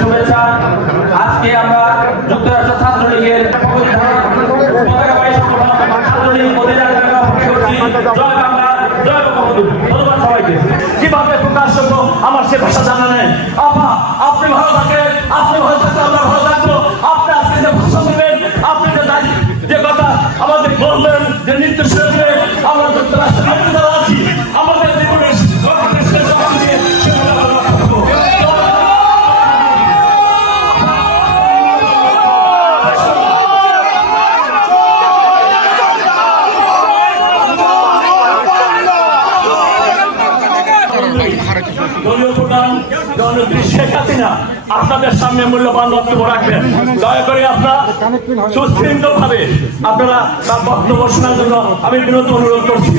শুভেচ্ছা। আজকে আমরা যুক্তরাষ্ট্র ছাত্রলীগের ধন্যবাদ সবাইকে। কিভাবে প্রকাশ করবো আমার সে ভাষা জানা নেই। আপনি ভালো থাকেন, আপনি ভালো থাকলে আমরা ভালো থাকবো। আপনি আজকে যে ভাষা দেবেন, আপনি যে কথা আমাদের বলবেন, যে নির্দেশ দেবেন, আমরা যুক্তরাষ্ট্রে যারা আছি আমাদের জীবনের দলীয় প্রধান জননেত্রী শেখ হাসিনা আপনাদের সামনে মূল্যবান বক্তব্য রাখবেন। দয়া করে আপনারা সুশৃঙ্খল ভাবে আপনারা তার বক্তব্য শোনার জন্য আমি বিনীত অনুরোধ করছি।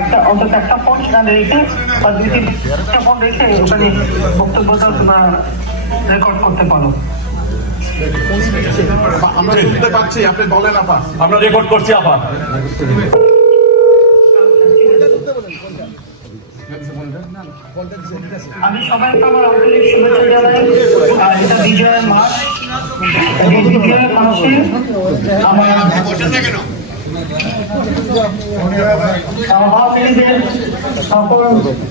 একটা অন্তত একটা ফোন সেখানে রেখে বা দুই তিনটা ফোন রেখে ওখানে বক্তব্যটা তোমরা রেকর্ড করতে পারো। আমরা শুনতে পাচ্ছি, আপনি বলেন আপা। আমরা রেকর্ড করছি আপা। আমি সবাইকে আমার আন্তরিক শুভেচ্ছা জানাই। এটা বিজয়ের মাস, বিজয়ের মাসে আমার আওয়ামী লীগের সকল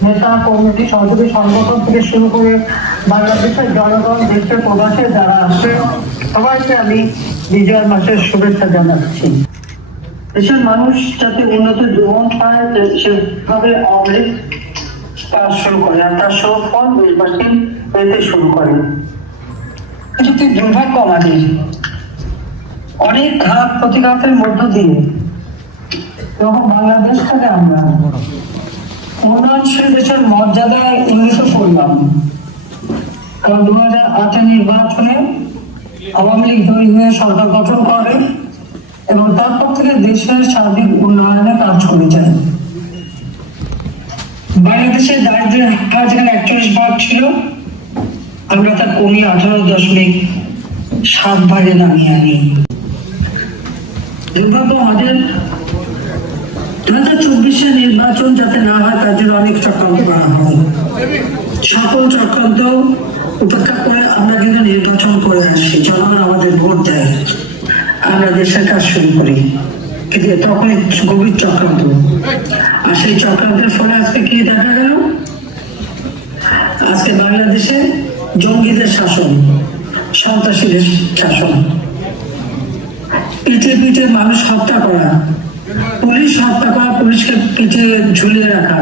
নেতা কমিটি সহযোগী সংগঠন থেকে শুরু করে বাংলাদেশের জনগণ, দেশের প্রবাসে যারা আছে সবাইকে আমি বিজয়ের মাসের শুভেচ্ছা জানাচ্ছি। দেশের মানুষ যাতে উন্নত জীবন পায় সেভাবে আওয়ামী লীগ কাজ শুরু করে, আর তার সুফল দেশবাসী পেতে শুরু করে। কিন্তু দুর্ভাগ্য আমাদের অনেক ঘাত প্রতিঘাতের মধ্য দিয়ে যখন বাংলাদেশটাকে আমরা উন্নয়নশীল দেশের মর্যাদায় উন্নীত করলাম, কারণ 2008 নির্বাচনে আওয়ামী লীগ জয়ী হয়ে সরকার গঠন করে এবং তারপর থেকে দেশের সার্বিক উন্নয়নে কাজ করে যায়। বাংলাদেশের দারিদ্র্যের হার যেখানে 41 ছিল, আমরা তা কমিয়ে 18.7 ভাগে নামিয়ে আনি। দুর্ভাগ্য আমাদের 2024 নির্বাচন যাতে না হয় তার জন্য অনেক চক্রান্ত করা হয়। সকল চক্রান্ত উপেক্ষা করে আমরা কিন্তু নির্বাচন করে আসি, জনগণ আমাদের ভোট দেয়, আমরা দেশের কাজ শুরু করি। কিন্তু তখন গভীর চক্রান্ত, আর সেই চক্রান্তের ফলে আজকে কি দেখা গেল? আজকে বাংলাদেশে জঙ্গিদের শাসন, সন্ত্রাসীদের শাসন, পিঠে পিঠে মানুষ হত্যা করা, পুলিশ হত্যা করা, পুলিশকে পিঠে ঝুলিয়ে রাখা,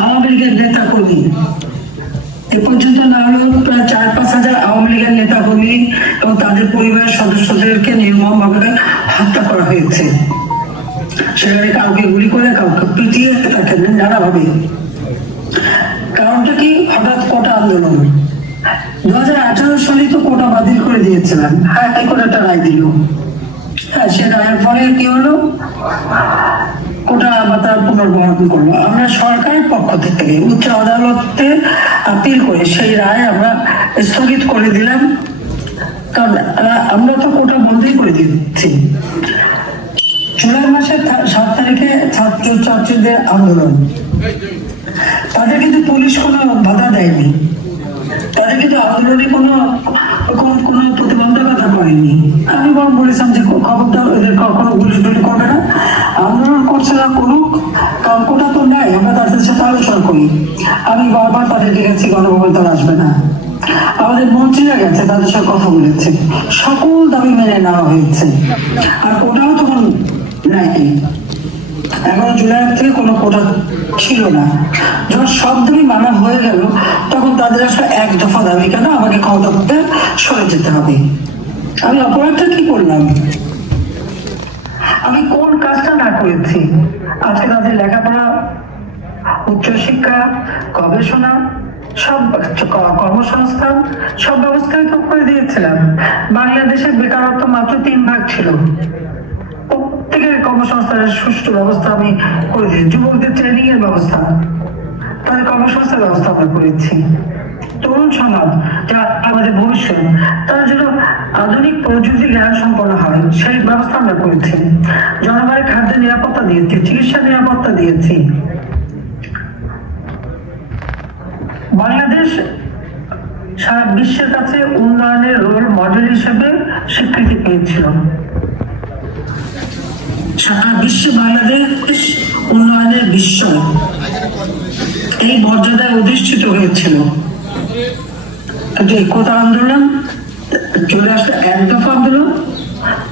আওয়ামী লীগের নেতা কর্মী এ পর্যন্ত না হলেও প্রায় 4-5 হাজার আওয়ামী লীগের নেতা কর্মী এবং তাদের পরিবারের সদস্যদেরকে নির্মমভাবে হত্যা করা হয়েছে। সেখানে কাউকে গুলি করে, কাউকে পিটিয়ে, তাকে নানাভাবে। কারণটা কি? হঠাৎ কোটা আন্দোলন। 2018 সালে তো কোটা বাতিল করে দিয়েছিলেন, হাইকোর্ট একটা রায় দিল। সে রায়ের ফলে কি হলো? কোটা আবার পুনর্বহাল করলো। আমরা সরকারের পক্ষ থেকে উচ্চ আদালতে আপিল করে সেই রায় আমরা স্থগিত করে দিলাম, কারণ আমরা তো কোটা বন্ধই করে দিচ্ছি। জুলাই মাসের 7 তারিখে ছাত্রছাত্রীদের আন্দোলন, তাদের কিন্তু পুলিশ কোনো বাধা দেয়নি, তাদের কিন্তু আন্দোলনে কোনো প্রতিবন্ধকতা করেনি। আমি বরং বলেছিলাম যে খবরদার এদের কখনো পুলিশ গুলি করবে না, আন্দোলন করছে না করুক, কারণ কোটা তো নেই, আমরা তাদের সাথে আলোচনা করি। আমি বারবার তাদেরকে গেছি, গণভবন তারা আসবে না, আমাদের মন্ত্রীরা গেছে, তাদের সাথে কথা বলেছে, সকল দাবি মেনে নেওয়া হয়েছে। আর কোটাও তখন নেয়নি, 11 জুলাই থেকে কোনো কোটা ছিল না। যখন সব দাবি মানা হয়ে গেল তখন তাদের আসলে এক দফা দাবি, কেন আমাকে ক্ষমতা করতে সরে যেতে হবে। আমি অপরাধটা কি করলাম? আমি কোন কাজটা না করেছি? আজকে তাদের লেখাপড়া, উচ্চশিক্ষা, গবেষণা, সব কর্মসংস্থান সব ব্যবস্থাই তো করে দিয়েছিলাম। বাংলাদেশের বেকারত্ব মাত্র 3% ছিল। প্রত্যেকের কর্মসংস্থানের সুষ্ঠু ব্যবস্থা আমি করে দিই। যুবকদের ট্রেনিং এর ব্যবস্থা, তাদের কর্মসংস্থানের ব্যবস্থা আমরা করেছি। তরুণ সমাজ যা আমাদের ভবিষ্যৎ, তারা যেন আধুনিক প্রযুক্তি জ্ঞান সম্পন্ন হয় সেই ব্যবস্থা আমরা করেছি। জনগণের খাদ্যের নিরাপত্তা দিয়েছি, চিকিৎসা নিরাপত্তা দিয়েছি। বাংলাদেশ সারা বিশ্বের কাছে উন্নয়নের রোল মডেল হিসেবে স্বীকৃতি পেয়েছিল। সারা বিশ্বে বাংলাদেশ উন্নয়নের বিস্ময় এই মর্যাদায় অধিষ্ঠিত হয়েছিল। কিন্তু একতা আন্দোলন চলে আসলে, এক দফা আন্দোলন,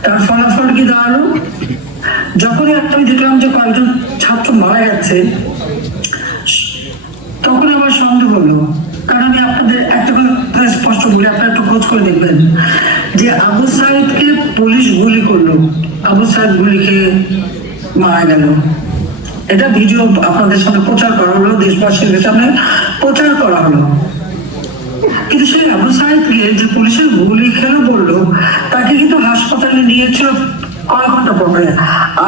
তার ফলাফল কি দাঁড়ালো? যখনই আমি দেখলাম যে কয়েকজন ছাত্র মারা গেছে, তখন আমার সন্দেহ হলো। কারণ আমি আপনাদের একটা কথা স্পষ্ট বলি, আপনারা একটু খোঁজ করে দেখবেন যে আবু সাইদকে পুলিশ গুলি করলো, আবু সাইদ গুলি খেয়ে মারা গেল। এটা ভিডিও আপনাদের সামনে প্রচার করা হলো, দেশবাসীর সামনে প্রচার করা হলো। কিন্তু সেই আবু সাইদকে যে পুলিশের গুলি খেলে বললো, তাকে কিন্তু হাসপাতালে নিয়েছিল কয়েক ঘন্টা পরে।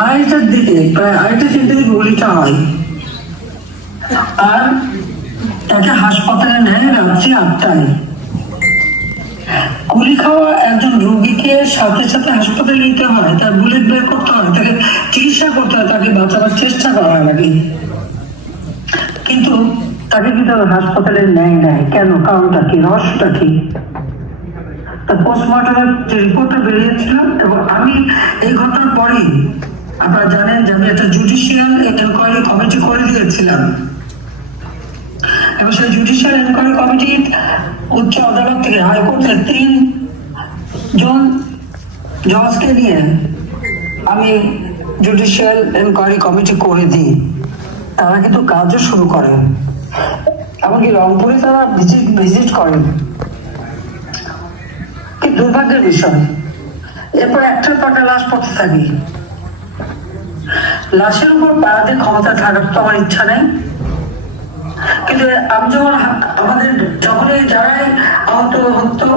2:30টার দিকে, প্রায় 2:30-3টে দিকে গুলিটা হয়, আর তাকে হাসপাতালে নেয় রাত্রি 8টায়। গুলি খাওয়া একজন রোগীকে সাথে সাথে হাসপাতালে নিতে হয়, তার বুলেট বের করতে হয়, তাকে চিকিৎসা করতে হয়, তাকে বাঁচাবার চেষ্টা করা লাগে, কিন্তু তাকে কিন্তু হাসপাতালে নেয় নাই। কেন? কারণটা কি? রহস্যটা কি? তার পোস্টমর্টমের যে রিপোর্টটা বেরিয়েছিল, এবং আমি এই ঘটনার পরেই, আপনারা জানেন যে আমি একটা জুডিশিয়াল এনকোয়ারি কমিটি করে দিয়েছিলাম, এবং সেই জুডিশিয়াল এনকোয়ারি কমিটি উচ্চ আদালত থেকে, হাইকোর্টের 3 জন জজকে নিয়ে আমি জুডিশিয়াল এনকোয়ারি কমিটি করে দিই। তারা কিন্তু কাজও শুরু করে, এমনকি রংপুরে তারা ভিজিট করেন। কি দুর্ভাগ্যের বিষয়, এরপর একটার পর একটা লাশ পড়তে থাকি। লাশের উপর পাড়াতে ক্ষমতা থাকার তো আমার ইচ্ছা নেই, কিন্তু আমি যখন আমাদের যখনই যারাই আহত হতো,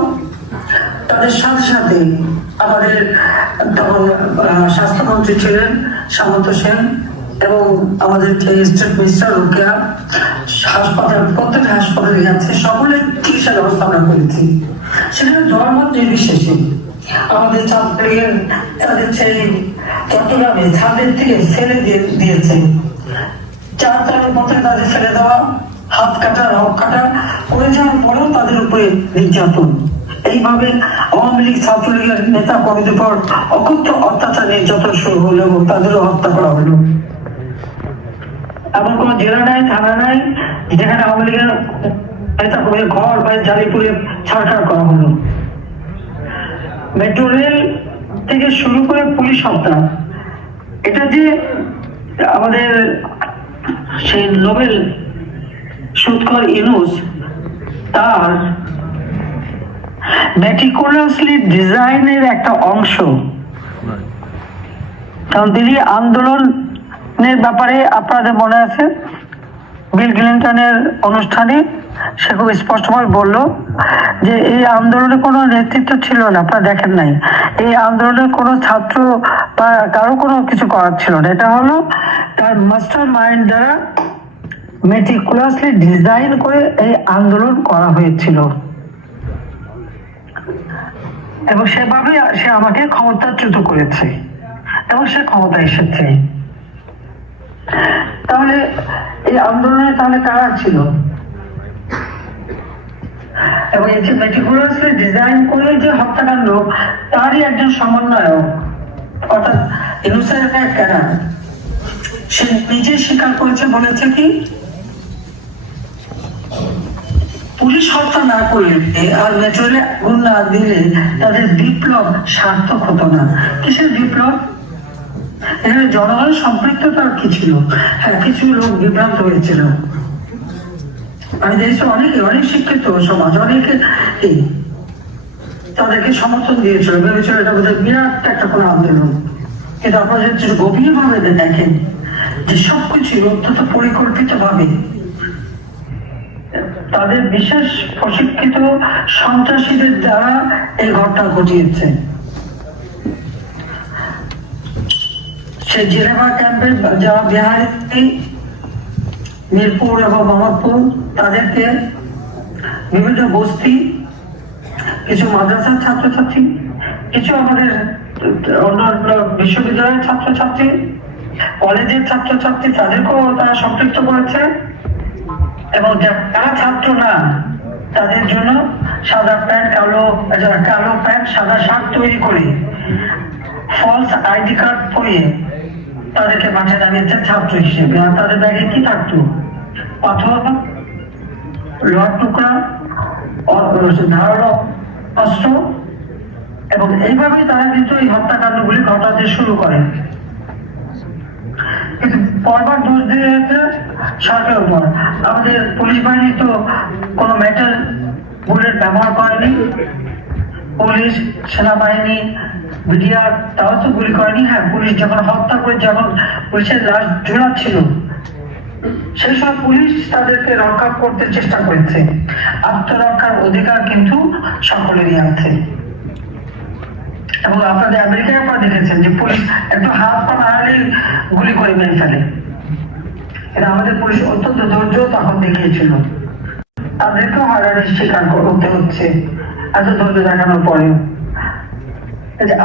তাদের সাথে সাথে আমাদের তখন স্বাস্থ্যমন্ত্রী ছিলেন সামন্ত সেন, এবং আমাদের স্টেট মিনিস্টার রোকেয়া, হাসপাতাল, প্রত্যেক হাসপাতালে গেছে, সকলের চিকিৎসা ব্যবস্থা আমরা করেছি। সেখানে ধর্ম নির্বিশেষে আমাদের ছাত্রীদের, তাদের সেই চট্টগ্রামে ছাদের থেকে ফেলে দিয়েছে, 4 তলের পথে তাদের ফেলে দেওয়া, হাত কাটা, রক কাটা করে যাওয়ার পরেও তাদের উপরে নির্যাতন। এইভাবে আওয়ামী লীগ, ছাত্রলীগের নেতা কর্মীদের পর অকথ্য অত্যাচার, নির্যাতন শুরু হলো এবং তাদেরও হত্যা করা হলো। এমন কোন জেলা নাই, থানা নাই যেখানে আওয়ামী লীগের নেতা কর্মীদের ঘর বাড়ি জ্বালিয়ে পুড়ে ছাড়খাড় করা হলো। মেট্রো রেল থেকে শুরু করে পুলিশ হত্যা, এটা যে আমাদের সেই নোবেল সুৎখর ইউনূস তার মেটিকুলাসলি ডিজাইনের একটা অংশ। কারণ তিনি আন্দোলনের ব্যাপারে, আপনাদের মনে আছে বিল ক্লিনটনের অনুষ্ঠানে সে খুব স্পষ্টভাবে বলল যে এই আন্দোলনে কোনো নেতৃত্ব ছিল না, আপনারা দেখেন নাই। এই আন্দোলনের কোনো ছাত্র বা কারো কোনো কিছু করার ছিল না, এটা হলো তার মাস্টার মাইন্ড দ্বারা মেটিকুলাসলি ডিজাইন করে এই আন্দোলন করা হয়েছিল, এবং সেভাবে সে আমাকে ক্ষমতাচ্যুত করেছে এবং সে ক্ষমতা এসেছে। তাহলে এই আন্দোলনে তাহলে কারা ছিল? এবং এই যে মেটিকুলাসলি ডিজাইন করে যে হত্যাকাণ্ড, তারই একজন সমন্বয়ক, অর্থাৎ ইউনূসের এক ক্যাডার, সে নিজে স্বীকার করেছে, বলেছে কি পুলিশ হত্যা না করলে আর মেট্রোলে আগুন না দিলে তাদের বিপ্লব সার্থক হতো না। কিসের বিপ্লব? এখানে জনগণের সম্পৃক্ততা কি ছিল? হ্যাঁ, কিছু লোক বিভ্রান্ত হয়েছিল। আমি দেখছি অনেক শিক্ষিত সমাজ, অনেকে তাদেরকে সমর্থন দিয়েছিল, ভেবেছিল এটা বোধহয় বিরাট একটা কোনো আন্দোলন। কিন্তু আপনারা যদি গভীর ভাবে দেখেন যে সবকিছু অত্যন্ত পরিকল্পিতভাবে তাদের বিশেষ প্রশিক্ষিত সন্ত্রাসীদের দ্বারা এই ঘটনা ঘটিয়েছে। সে জেনেভা ক্যাম্পের যারা বিহারি, মিরপুর এবং মোহাম্মদপুর, তাদেরকে বিভিন্ন বস্তি, কিছু মাদ্রাসার ছাত্রছাত্রী, কিছু আমাদের অন্যান্য বিশ্ববিদ্যালয়ের ছাত্রছাত্রী, কলেজের ছাত্রছাত্রী, তাদেরকেও তারা সম্পৃক্ত করেছে। এবং যারা ছাত্র না তাদের জন্য সাদা প্যান্ট, কালো প্যান্ট, সাদা শার্ট তৈরি করে ফলস আইডি কার্ড পরিয়ে তাদেরকে মাঠে নামিয়েছে ছাত্র হিসেবে। আর তাদের ব্যাগে কি থাকতো? পাথর, লোহার টুকরা, ধারালো অস্ত্র। এবং এইভাবেই তারা কিন্তু এই হত্যাকাণ্ডগুলি ঘটাতে শুরু করে। কিন্তু পরবার দোষ দিয়ে যাচ্ছে সরকারের উপর। আমাদের পুলিশ বাহিনী তো কোনো মেটাল বুলেট ব্যবহার করেনি, পুলিশ, সেনাবাহিনী, বিডিআর তাও তো গুলি করেনি। হ্যাঁ, পুলিশ যখন হত্যা করে, যখন পুলিশের লাশ ঝুলাচ্ছিল সেই সময় পুলিশ তাদেরকে রক্ষা করতে চেষ্টা করেছে। আত্মরক্ষার অধিকার কিন্তু সকলেরই আছে। এবং আপনাদের আমেরিকায় আপনারা দেখেছেন যে পুলিশ একটু হাত পা নাড়ালেই গুলি করে মেরে ফেলে। এটা আমাদের পুলিশ অত্যন্ত ধৈর্য তখন দেখিয়েছিল। তাদেরকেও হয়রানির শিকার করতে হচ্ছে এত ধৈর্য দেখানোর পরেও।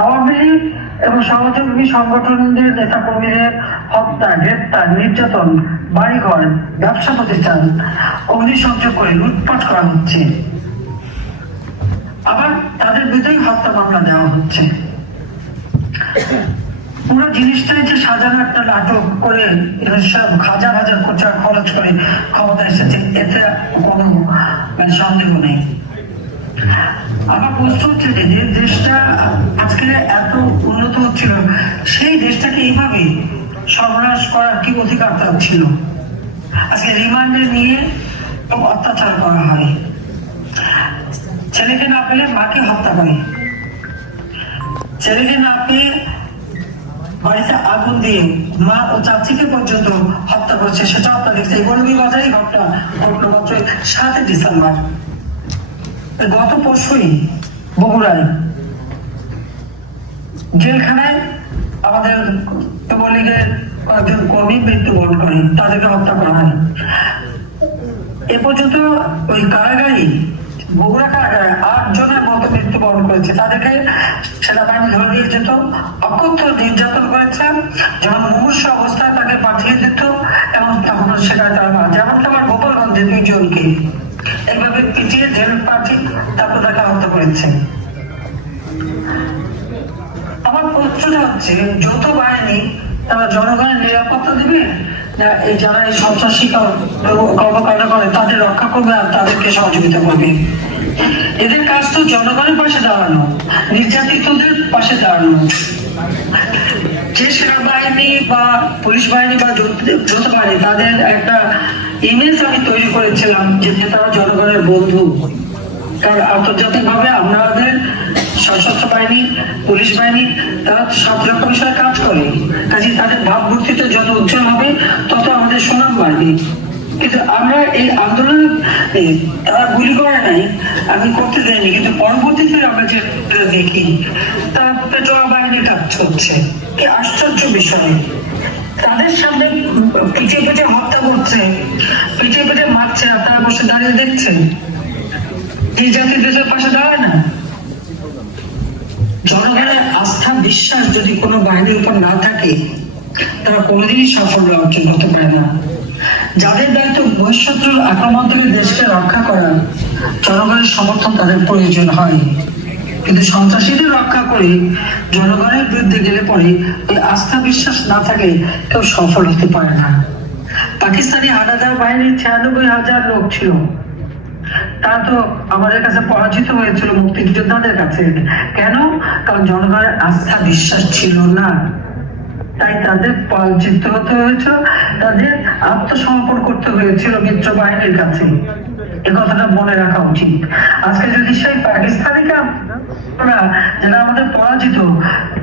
আওয়ামী লীগ এবং সহযোগী সংগঠনদের নেতা কর্মীদের হত্যা, গ্রেপ্তার, নির্যাতন, বাড়িঘর, ব্যবসা প্রতিষ্ঠান অগ্নিসংযোগ করে লুটপাট করা হচ্ছে। আবার তাদের বিরুদ্ধেই হত্যা মামলা দেওয়া হচ্ছে। পুরো জিনিসটাই যে সাজানো একটা নাটক করে সব হাজার হাজার কোটি টাকা খরচ করে ক্ষমতা এসেছে, এতে কোনো সন্দেহ নেই। আমার প্রশ্ন হচ্ছে যে দেশটা আজকে এত উন্নত হচ্ছিল, সেই দেশটাকে এইভাবে সর্বনাশ করার কি অধিকার তার ছিল? আজকে রিমান্ডে নিয়ে অত্যাচার করা হয়, ছেলেকে না পেলে মাকে হত্যা করে, ছেলেকে না পেয়ে বাড়িতে আগুন দিয়ে মা ও চাচিকে পর্যন্ত হত্যা করেছে। সেটা আপনারা দেখছে গৌরবী বাজারেই ঘটনা ঘটল মাত্র 7 ডিসেম্বর। গত পরশুই বগুড়ায় জেলখানায় আমাদের যুবলীগের কয়েকজন কর্মী মৃত্যুবরণ করেন, তাদেরকে হত্যা করা হয়। এ পর্যন্ত ওই কারাগারে, বগুড়া কারাগারে 8 জনের মতো মৃত্যুবরণ করেছে। তাদেরকে সেনাবাহিনী ধরে নিয়ে যেত, অকথ্য নির্যাতন করেছে, যেমন মুমূর্ষু অবস্থায় তাকে পাঠিয়ে দিত এবং তখন সেটা তারা, যেমনকি আমার গোপালগঞ্জে 2 জনকে এইভাবে পিটিয়ে জেল পাঠিয়ে তারপর তাকে হত্যা করেছে। আমার প্রশ্নটা হচ্ছে, যৌথ বাহিনী তারা জনগণের নিরাপত্তা দিবে না এই যারা এই সন্ত্রাসী কর্মকাণ্ড করে তাদের রক্ষা করবে আর তাদেরকে সহযোগিতা করবে? এদের কাজ তো জনগণের পাশে দাঁড়ানো, নির্যাতিতদের পাশে দাঁড়ানো। যে সেনাবাহিনী বা পুলিশ বাহিনী বা যৌথ বাহিনী, তাদের একটা ইমেজ আমি তৈরি করেছিলাম যে তারা জনগণের বন্ধু। কারণ আন্তর্জাতিক ভাবে আমাদের সশস্ত্র বাহিনী, পুলিশ বাহিনী তারা শান্তিরক্ষা বিষয়ে কাজ করে, কাজে তাদের ভাবমূর্তিতে যত উজ্জ্বল হবে তত আমাদের সুনাম বাড়বে। কিন্তু আমরা এই আন্দোলন তারা গুলি করে নাই, আমি করতে দেয়নি, কিন্তু পরবর্তীতে আমরা যে দেখি তার পেটোয়া বাহিনী কাজ চলছে। কি আশ্চর্য বিষয়! তাদের সামনে পিছিয়ে পিছিয়ে হত্যা করছে, পিছিয়ে পিছিয়ে মারছে, আপনারা বসে দাঁড়িয়ে দেখছেন। এই জাতির দেশের পাশে দাঁড়ায় না। জনগণের আস্থা, বিশ্বাস যদি কোনো বাহিনীর উপর না থাকে, তারা কোনোদিনই সাফল্য অর্জন করতে পারে না। যাদের দায়িত্ব বহিঃশত্রুর আক্রমণ থেকে দেশকে রক্ষা করা, জনগণের সমর্থন তাদের প্রয়োজন হয়। কিন্তু সন্ত্রাসীদের রক্ষা করে জনগণের বিরুদ্ধে গেলে পরে এই আস্থা বিশ্বাস না থাকে কেউ সফল হতে পারে না। পাকিস্তানি হানাদার বাহিনীর 96,000 লোক ছিল, তারা তো আমাদের কাছে পরাজিত হয়েছিল মুক্তিযোদ্ধাদের কাছে। কেন? কারণ জনগণের আস্থা বিশ্বাস ছিল না, তাই তাদের পরাজিত হতে হয়েছিল, তাদের আত্মসমর্পণ করতে হয়েছিল মিত্র বাহিনীর কাছে। এ কথাটা মনে রাখা উচিত। আজকে যদি সেই পাকিস্তানিরা যারা আমাদের পরাজিত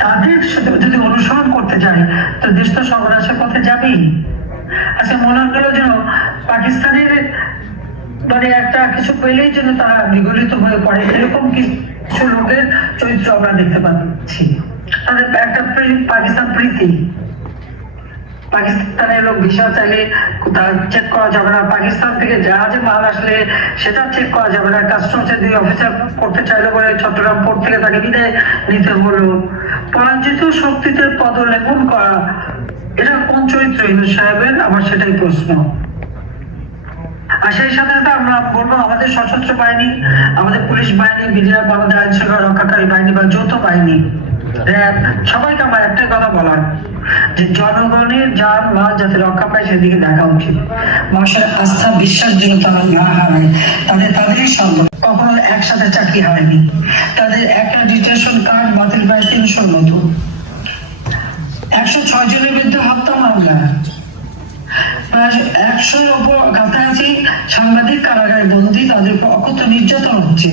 তাদের সাথে যদি অনুসরণ করতে যায় তো দেশ তো সর্বনাশের পথে যাবেই। আচ্ছা, মনে হলো যেন পাকিস্তানের মানে একটা কিছু পেলেই যেন তারা বিগলিত হয়ে পড়ে, এরকম কিছু লোকের চরিত্র আমরা দেখতে পাচ্ছি। তাদের একটা পাকিস্তান প্রীতি, পাকিস্তানের লোক ভিসা চাইলে তার চেক করা যাবে না, পাকিস্তান থেকে জাহাজে মাল আসলে সেটা চেক করা যাবে না, কাস্টমসের দুই অফিসার করতে চাইলে বলে চট্টগ্রাম পোর্ট থেকে তাকে বিদায় নিতে হলো। পরাজিত শক্তিতে পদলেপন করা, এটা কোন চরিত্র ইউনূস সাহেবের? আমার সেটাই প্রশ্ন। আর সেই সাথে আমরা বলবো আমাদের সশস্ত্র বাহিনী, আমাদের পুলিশ বাহিনী, বিডিআর, আমাদের আইন শৃঙ্খলা রক্ষাকারী বাহিনী বা যৌথ বাহিনী, র্যাব, সবাইকে আমার একটাই কথা বলার যে জনগণের যান মাল যাতে রক্ষা পায় সেদিকে দেখা উচিত। মানুষের আস্থা বিশ্বাস যেন তারা না হারায়, তাদেরই সম্ভব। কখনো একসাথে চাকরি হারায়নি, তাদের অ্যাক্রেডিটেশন কার্ড বাতিল প্রায় 300 মতো। 106 জনের বিরুদ্ধে হত্যা মামলা, 100-এর উপর কাছাকাছি সাংবাদিক কারাগারে বন্দী, তাদের অকথ্য নির্যাতন হচ্ছে।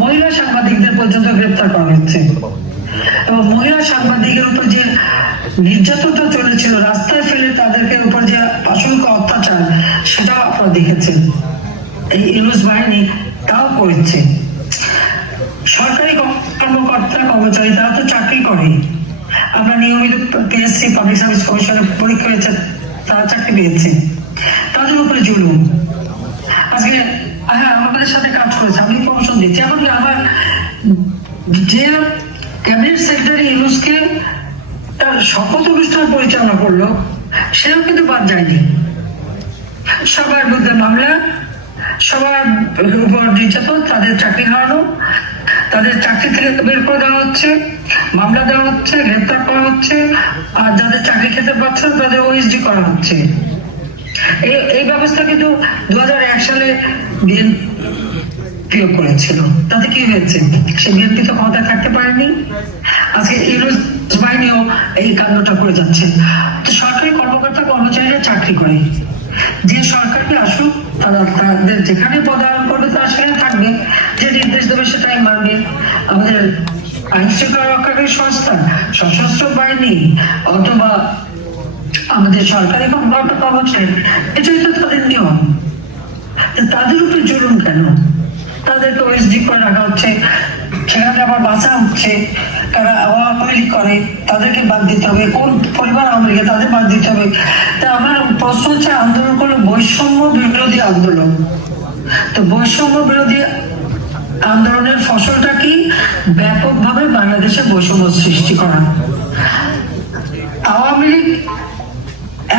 মহিলা সাংবাদিকদের পর্যন্ত গ্রেপ্তার করা হচ্ছে এবং মহিলা সাংবাদিকের উপর যে নির্যাতনটা চলেছিল, রাস্তায় ফেলে তাদেরকে উপর যে অসংখ্য অত্যাচার, সেটাও আপনারা দেখেছেন। এই ইউনূস বাহিনী তাও করেছে। সরকারি কর্মকর্তা কর্মচারী তারা তো চাকরি করে, আমরা নিয়মিত পিএসসি পাবলিক সার্ভিস কমিশনের পরীক্ষা হয়েছে, তারা চাকরি পেয়েছে, তাদের উপরে জুলুম। আজকে হ্যাঁ আমাদের সাথে কাজ করেছে, আমি প্রমোশন দিচ্ছি, এমনকি আমার যে ক্যাবিনেট সেক্রেটারি ইউনূসকে তার শপথ অনুষ্ঠান পরিচালনা করলো সেও কিন্তু বাদ যায়নি। সবার বিরুদ্ধে মামলা, সবার উপর নির্যাতন, তাদের চাকরি হারানো, তাদের চাকরি থেকে বের করে দেওয়া হচ্ছে, মামলা দেওয়া হচ্ছে, গ্রেপ্তার করা হচ্ছে, আর যাদের চাকরি খেতে পারছে না তাদের ওএসডি করা হচ্ছে। এই ব্যবস্থা কিন্তু 2001 সালে বিএনপি করেছিল, তাতে কি হয়েছে? সে বিএনপি তো ক্ষমতায় থাকতে পারেনি। আজকে ইউনূস বাহিনীও এই কাণ্ডটা করে যাচ্ছে। তো সরকারি কর্মকর্তা কর্মচারীরা চাকরি করে, যে সরকারকে আসুক তাদের যেখানে পদায়ন করবে তারা সেখানে থাকবে, যে নির্দেশ দেবে সেটাই মানবে। আমাদের আইন শৃঙ্খলা রক্ষাকারী সংস্থা, সশস্ত্র বাহিনী অথবা আমাদের সরকারি কর্মকর্তা কর্মচারী, এটাই তো তাদের নিয়ম। তাদের উপরে জুলুম কেন? তাদেরকে ওএসডি করে রাখা হচ্ছে, সেখানে আবার বাঁচা হচ্ছে। তারা আওয়ামী লীগ করে, তাদেরকে বাদ দিতে হবে। কোন পরিবার আওয়ামী লীগে, তাদের বাদ দিতে হবে। তা আমার প্রশ্ন হচ্ছে, আন্দোলন করলো বৈষম্য বিরোধী আন্দোলন, তো বৈষম্য বিরোধী আন্দোলনের ফসলটা কি? ব্যাপকভাবে বাংলাদেশে বৈষম্য সৃষ্টি করা। আওয়ামী লীগ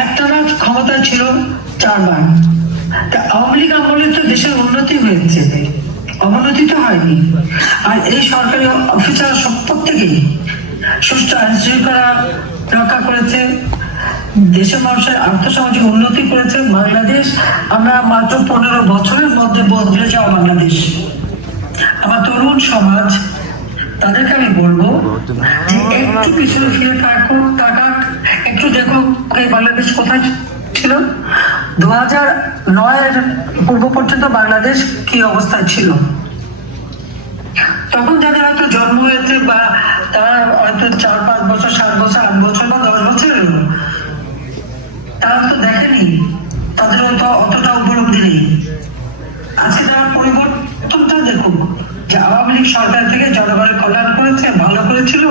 একটানা ক্ষমতায় ছিল 4 বার। আওয়ামী লীগ আমলে তো দেশের উন্নতি হয়েছে, অবনতি তো হয়নি। আর এই সরকারি অফিসার প্রত্যেকেই সুষ্ঠু আইন শৃঙ্খলা রক্ষা করেছে, দেশের মানুষের আর্থসামাজিক উন্নতি করেছে। বাংলাদেশ আমরা মাত্র 15 বছরের মধ্যে বদলে যাওয়া বাংলাদেশ। আমার তরুণ সমাজ, তাদেরকে আমি বলবো যে একটু পিছনে ফিরে তাকাক, একটু দেখো এই বাংলাদেশ কোথায় ছিল। 2009-এর পূর্ব পর্যন্ত বাংলাদেশ কি অবস্থায় ছিল। তখন যাদের হয়তো জন্ম হয়েছে বা তারা হয়তো 4-5 বছর, 7 বছর, 8 বছর বা 10 বছর, তারা তো দেখেনি, তাদের হয়তো অতটা উপলব্ধি নেই। আজকে তারা পরিবর্তনটা দেখুক যে আওয়ামী লীগ সরকার থেকে জনগণের কল্যাণ করেছে, ভালো করেছিল,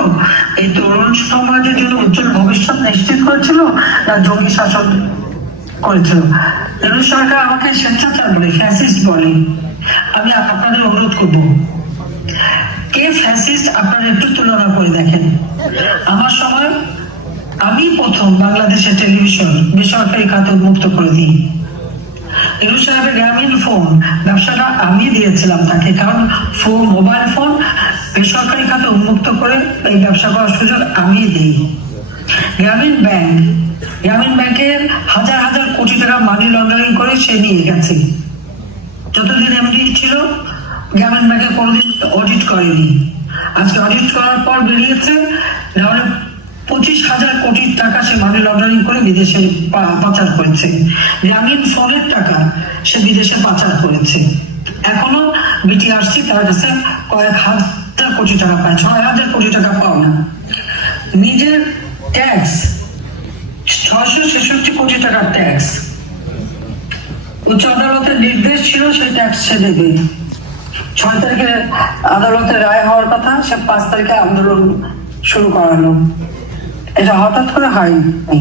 এই তরুণ সমাজের জন্য উজ্জ্বল ভবিষ্যৎ নিশ্চিত করেছিল, না জঙ্গি শাসন করেছিল। ইউনূস সরকার আমাকে স্বেচ্ছাচার বলে, ফ্যাসিস্ট বলে। আমি আপনাদের অনুরোধ করব, কে ফ্যাসিস্ট আপনারা একটু তুলনা করে দেখেন। আমার সময় আমি প্রথম বাংলাদেশের টেলিভিশন বেসরকারি খাতে উন্মুক্ত করে দিই। ইউনূস সাহেবের গ্রামীণ ফোন ব্যবসাটা আমি দিয়েছিলাম তাকে, কারণ মোবাইল ফোন বেসরকারি খাতে উন্মুক্ত করে এই ব্যবসা করার সুযোগ আমি দিই। গ্রামীণ ব্যাংকের হাজার হাজার কোটি টাকা মানি লন্ডারিং করে সে নিয়ে গেছে। যতদিন এমডি ছিল গ্রামীণ ব্যাংকে কোনোদিন অডিট করেনি। আজকে অডিট করার পর বেরিয়েছে 25,000 কোটি টাকা সে মানি লন্ডারিং করে বিদেশে পাচার করেছে। গ্রামীণ ফোনের টাকা সে বিদেশে পাচার করেছে। এখনো বিটিআরসি তার কাছে কয়েক হাজার কোটি টাকা পায়, 6,000 কোটি টাকা পাও না। নিজের ট্যাক্স 666 কোটি টাকার ট্যাক্স, উচ্চ আদালতের নির্দেশ ছিল সেই ট্যাক্স সে দেবে। 6 তারিখে আদালতের রায় হওয়ার কথা, সে 5 তারিখে আন্দোলন শুরু করালো। এটা হঠাৎ করে হয়নি,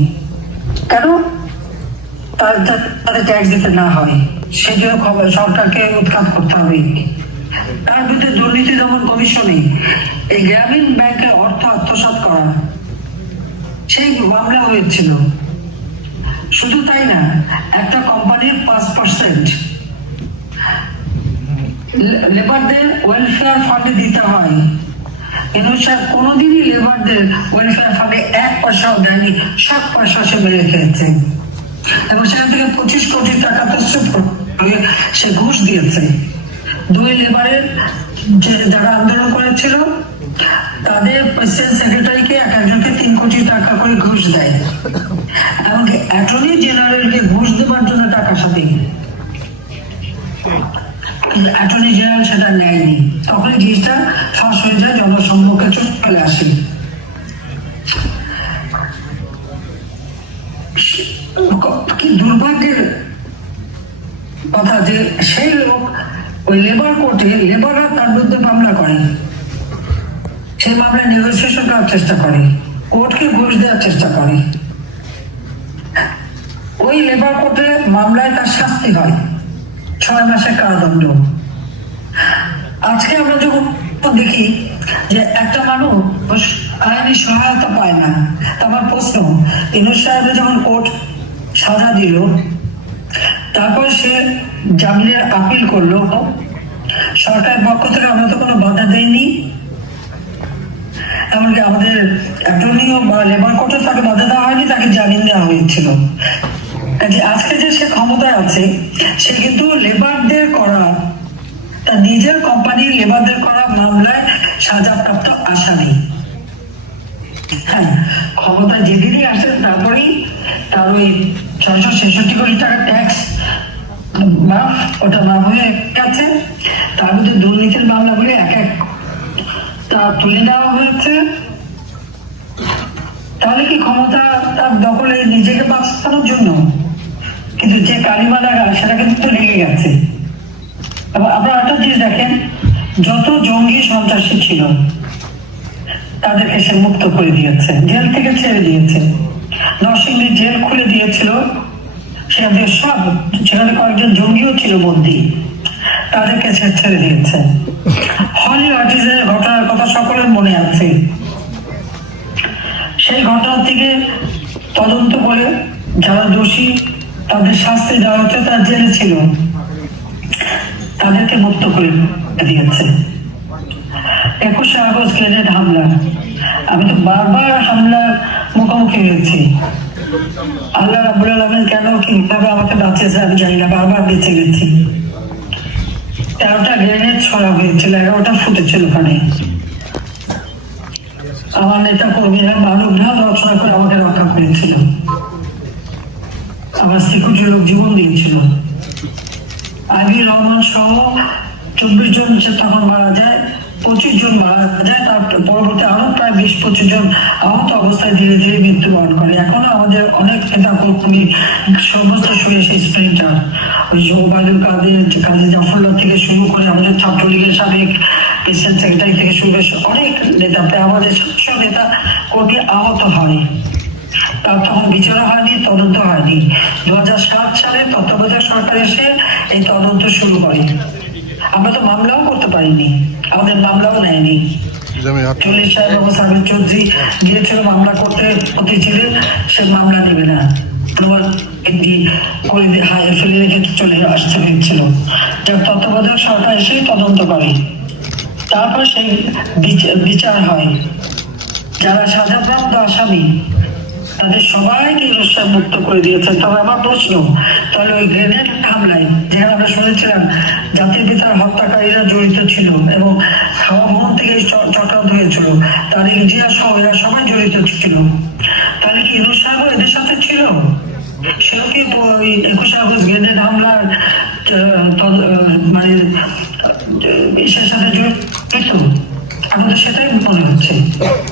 কেন? তাদের ট্যাক্স দিতে না হয়, সেটিও সরকারকে উৎখাত করতে হবে। তার বিরুদ্ধে দুর্নীতি দমন কমিশনে এই গ্রামীণ ব্যাংকের অর্থ আত্মসাৎ করা, সেই মামলা হয়েছিল। শুধু তাই না, একটা কোম্পানির 5% লেবারদের ওয়েলফেয়ার ফান্ডে দিতে হয়। কোনোদিনই লেবারদের ওয়েলফেয়ার ফান্ডে 1 পয়সাও দেয়নি, সব পয়সা সে মেরে খেয়েছে। এবং সেখান থেকে 25 কোটি টাকা সে ঘুষ দিয়েছে। 2 লেবারের যারা আন্দোলন করেছিল তাদের প্রেসিডেন্ট সেক্রেটারিকে এক একজনকে 3 কোটি টাকা করে ঘুষ দেয়। এমনকি অ্যাটর্নি জেনারেলকে ঘুষ দেওয়ার জন্য টাকা সাথে, অ্যাটর্নি জেনারেল সেটা নেয়নি। তখন জিনিসটা ফাঁস হয়ে যায়, জনসম্মুখে চলে আসে। কি দুর্ভাগ্যের কথা যে সেই লোক ওই লেবার কোর্টে, লেবাররা তার বিরুদ্ধে মামলা করে, সেই মামলায় নেগোসিয়েশন করার চেষ্টা করে, কোর্টকে ঘুষ দেওয়ার চেষ্টা করে। ওই লেবার কোর্টে মামলায় তার শাস্তি হয় 6 মাসের কারাদণ্ড। আজকে আমরা যখন দেখি যে একটা মানুষ আইনি সহায়তা পায় না, আমার প্রশ্ন, ইউনূস সাহেবের যখন কোর্ট সাজা দিল, তারপর সে জামিনের আপিল করলো, সরকারের পক্ষ থেকে আমরা তো কোনো বাধা দেয়নি। এমনকি আমাদের অ্যাটর্নিও বা লেবার কোর্টে তাকে বাধা দেওয়া হয়নি, তাকে জামিন দেওয়া হয়েছিল। আজকে যে সে ক্ষমতায় আছে, সে কিন্তু লেবারদের করা, তার নিজের কোম্পানির লেবারদের করা মামলায় সাজাপ্রাপ্ত আসামি। হ্যাঁ, ক্ষমতা যেদিনই আসে তারপরেই তার ওই 666 কোটি টাকা ট্যাক্স মাফ, ওটা মাফ হয়ে গেছে। তার মধ্যে দুর্নীতির মামলাগুলি এক এক তা তুলে দেওয়া হয়েছে। তাহলে কি ক্ষমতা তার দখলে নিজেকে বাঁচানোর জন্য? কিন্তু যে কালিমালারা, সেটা কিন্তু লেগে গেছে। আপনারা একটা জিনিস দেখেন, যত জঙ্গি সন্ত্রাসী ছিল তাদেরকে সে মুক্ত করে দিয়েছে, জেল থেকে ছেড়ে দিয়েছে। নরসিংদী জেল খুলে দিয়েছিল, সেখানে সব, সেখানে কয়েকজন জঙ্গিও ছিল বন্দী, তাদেরকে সে ছেড়ে দিয়েছে। হলি আর্টিজের ঘটনার কথা সকলের মনে আছে। সেই ঘটনা থেকে তদন্ত করে যারা দোষী, তাদের শাস্তি দেওয়া হচ্ছে, তারা জেলে ছিল, তাদেরকে মুক্ত করে দিয়েছে। 21শে আগস্ট গ্রেনেড হামলা, আমি তো বারবার হামলার মুখোমুখি হয়েছি। আল্লাহ রাব্বুল আলামিন কেন কিভাবে আমাকে বাঁচিয়েছে আমি জানি না, বারবার বেঁচে গেছি। 13টা গ্রেনেড ছড়া হয়েছিল, 11টা ফুটেছিল ওখানে। আমার নেতা কর্মীরা মানবরা রচনা করে আমাকে রক্ষা করেছিল, আমার সিকিউরিটি লোক জীবন দিয়েছিল। আইবি রহমান সহ 24 জন তখন মারা যায়, 25 জন মারা যায়, তার পরবর্তী আরো প্রায় 20-25 জন আহত অবস্থায় ধীরে ধীরে মৃত্যুবরণ করে। এখনো আমাদের অনেক নেতা কর্মী সমস্ত শুয়ে সেই স্প্রিন্টার, ওই ওবায়দুল কাদের, কাজী জাফরুল্লাহ থেকে শুরু করে আমাদের ছাত্রলীগের সাবেক প্রেসিডেন্ট সেক্রেটারি থেকে শুরু করে অনেক নেতা, প্রায় আমাদের 700 নেতা কর্মী আহত হয়। তার তখন বিচার হয়নি, তদন্ত হয়নি। 2007 সালে তত্ত্বাবধায়ক সরকার এসে এই তদন্ত শুরু করে। আমরা তো মামলাও করতে পারিনি, আমাদের মামলাও নেয়নি। 40 সালে বাবু সাবির চৌধুরী গিয়েছিল মামলা করতে, প্রতি ছেলে সে মামলা নেবে না, ফেলে রেখে চলে আসতে হয়েছিল। তত্ত্বাবধায়ক সরকার এসে তদন্ত করে, তারপর সেই বিচার হয়। যারা সাজাপ্রাপ্ত আসামি তাদের সবাইকে ইউনূস সাহেব মুক্ত করে দিয়েছেন। তবে আমার প্রশ্ন, তাহলে ওই গ্রেনেড হামলায় যেখানে আমরা শুনেছিলাম জাতির পিতার হত্যাকারীরা জড়িত ছিল এবং খাওয়া ভবন থেকে চক্রান্ত হয়েছিল, তার ইজিয়া সহ এরা সবাই জড়িত ছিল, তাহলে কি ইউনূস সাহেব এদের সাথে ছিল? সেও কি ওই 21শে আগস্ট গ্রেনেড হামলার মানে ইসের সাথে জড়িত? আমার তো সেটাই মনে হচ্ছে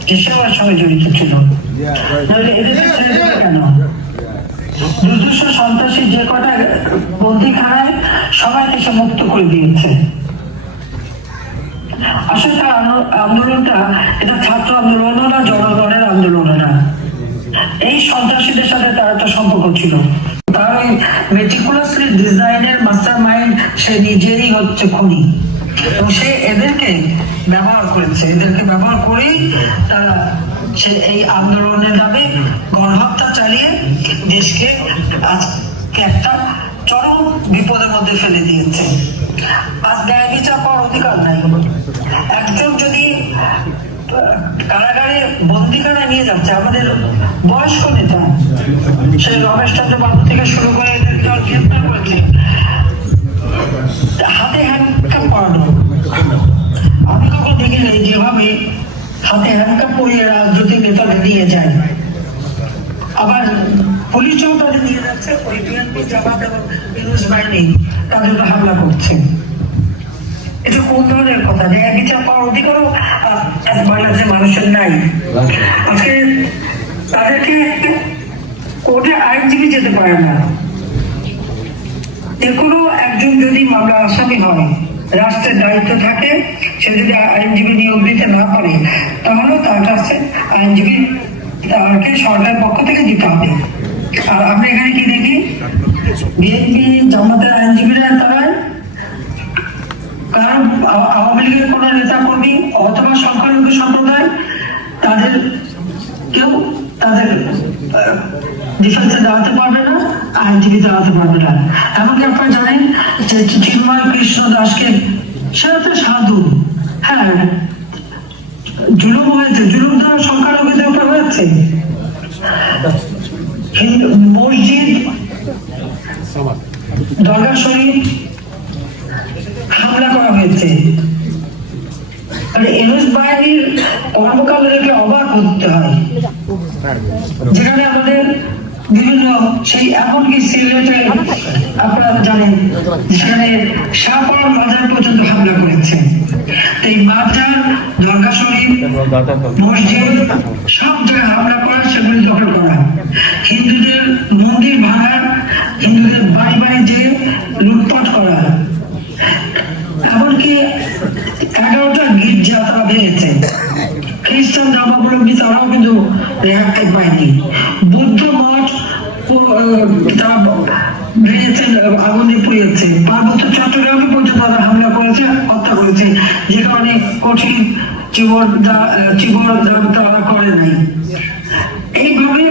যে সেও এর সঙ্গে জড়িত ছিল। তাহলে এদেরকে ছেড়ে দেবে কেন? দুর্ধর্ষ সন্ত্রাসী যে কটা বন্দিখানায় সবাইকে সে মুক্ত করে দিয়েছে। আসলে তার আন্দোলনটা এটা ছাত্র আন্দোলনও না, জনগণের আন্দোলনও না। এই সন্ত্রাসীদের সাথে তার একটা সম্পর্ক ছিল। তার ওই মেটিকুলাসলি ডিজাইনের মাস্টার মাইন্ড সে নিজেই হচ্ছে খুনি, এবং সে এদেরকে ব্যবহার করেছে। এদেরকে ব্যবহার করেই তারা সে এই আন্দোলনের নামে গণহত্যা চালিয়ে দেশকে আজকে একটা চরম বিপদের মধ্যে ফেলে দিয়েছে। আজ ন্যায় বিচার পাওয়ার অধিকার নাই। একজন যদি কারাগারে বন্দিখানা নিয়ে যাচ্ছে, আমাদের বয়স্ক নেতা সে রমেশ চন্দ্র বাবু থেকে শুরু করে এদেরকে গ্রেপ্তার করেছে, হাতে হ্যান্ডকাপ পরানো। আমি কখন দেখি নাই যেভাবে হাতে হ্যান্ডকাপ পরিয়ে রাজনৈতিক নেতাদের নিয়ে যায়। আবার পুলিশও তাদের নিয়ে যাচ্ছে, ওই বিএনপি জামাত এবং ইউনুস বাহিনী তাদের উপর হামলা করছে। এটা কোন ধরনের কথা? ন্যায় বিচার পাওয়ার অধিকারও বাংলাদেশের মানুষের নাই। আজকে তাদেরকে কোর্টে আইনজীবী যেতে পারে না। যে কোনো একজন যদি মামলা আসামি হয়, রাষ্ট্রের দায়িত্ব থাকে, সে যদি আইনজীবী নিয়োগ দিতে না পারে, তাহলে তার কাছে আইনজীবী তাকে সরকারের পক্ষ থেকে দিতে হবে। আর আমরা এখানে কি দেখি, বিএনপি জামাতের আইনজীবীরা তারা কারণ আওয়ামী লীগের কোন নেতা কর্মী অথবা সংখ্যালঘু সম্প্রদায় তাদের কেউ তাদের ডিফেন্সে দাঁড়াতে পারবে না, আইনজীবী দাঁড়াতে পারবে না। এমনকি আপনারা জানেন যে চিন্ময় কৃষ্ণ দাসকে, সেটা তো সাধু, হ্যাঁ জুলুম হয়েছে, জুলুম তো সংখ্যালঘুদের উপর হয়েছে। মসজিদ, দরগা শরীফ হামলা করা হয়েছে। ইউনুস বাহিনীর কর্মকাণ্ডকে অবাক করতে হয়, যেখানে আমাদের বিভিন্ন সেই এমনকি সিলেটে আপনারা জানেন সেখানে শাহপাল মাজার পর্যন্ত হামলা করেছে। এই মাজার, দরগা শরীফ, মসজিদ সব জায়গায় হামলা করা, সেগুলি দখল করা, হিন্দুদের মন্দির ভাঙা, হিন্দুদের বাড়ি বাড়ি যে লুটপাট করা, এমনকি 11টা গির্জা তারা ভেঙেছে। খ্রিস্টান ধর্মাবলম্বী তারাও কিন্তু রেহাই পায়নি। বুদ্ধ মঠ তারা ভেঙেছেন, আগুন দিয়ে পুড়িয়েছে। পার্বত্য চট্টগ্রামে পর্যন্ত তারা হামলা করেছে, হত্যা করেছে, যে কারণে কঠিন জীবন তারা করে নাই। এইভাবে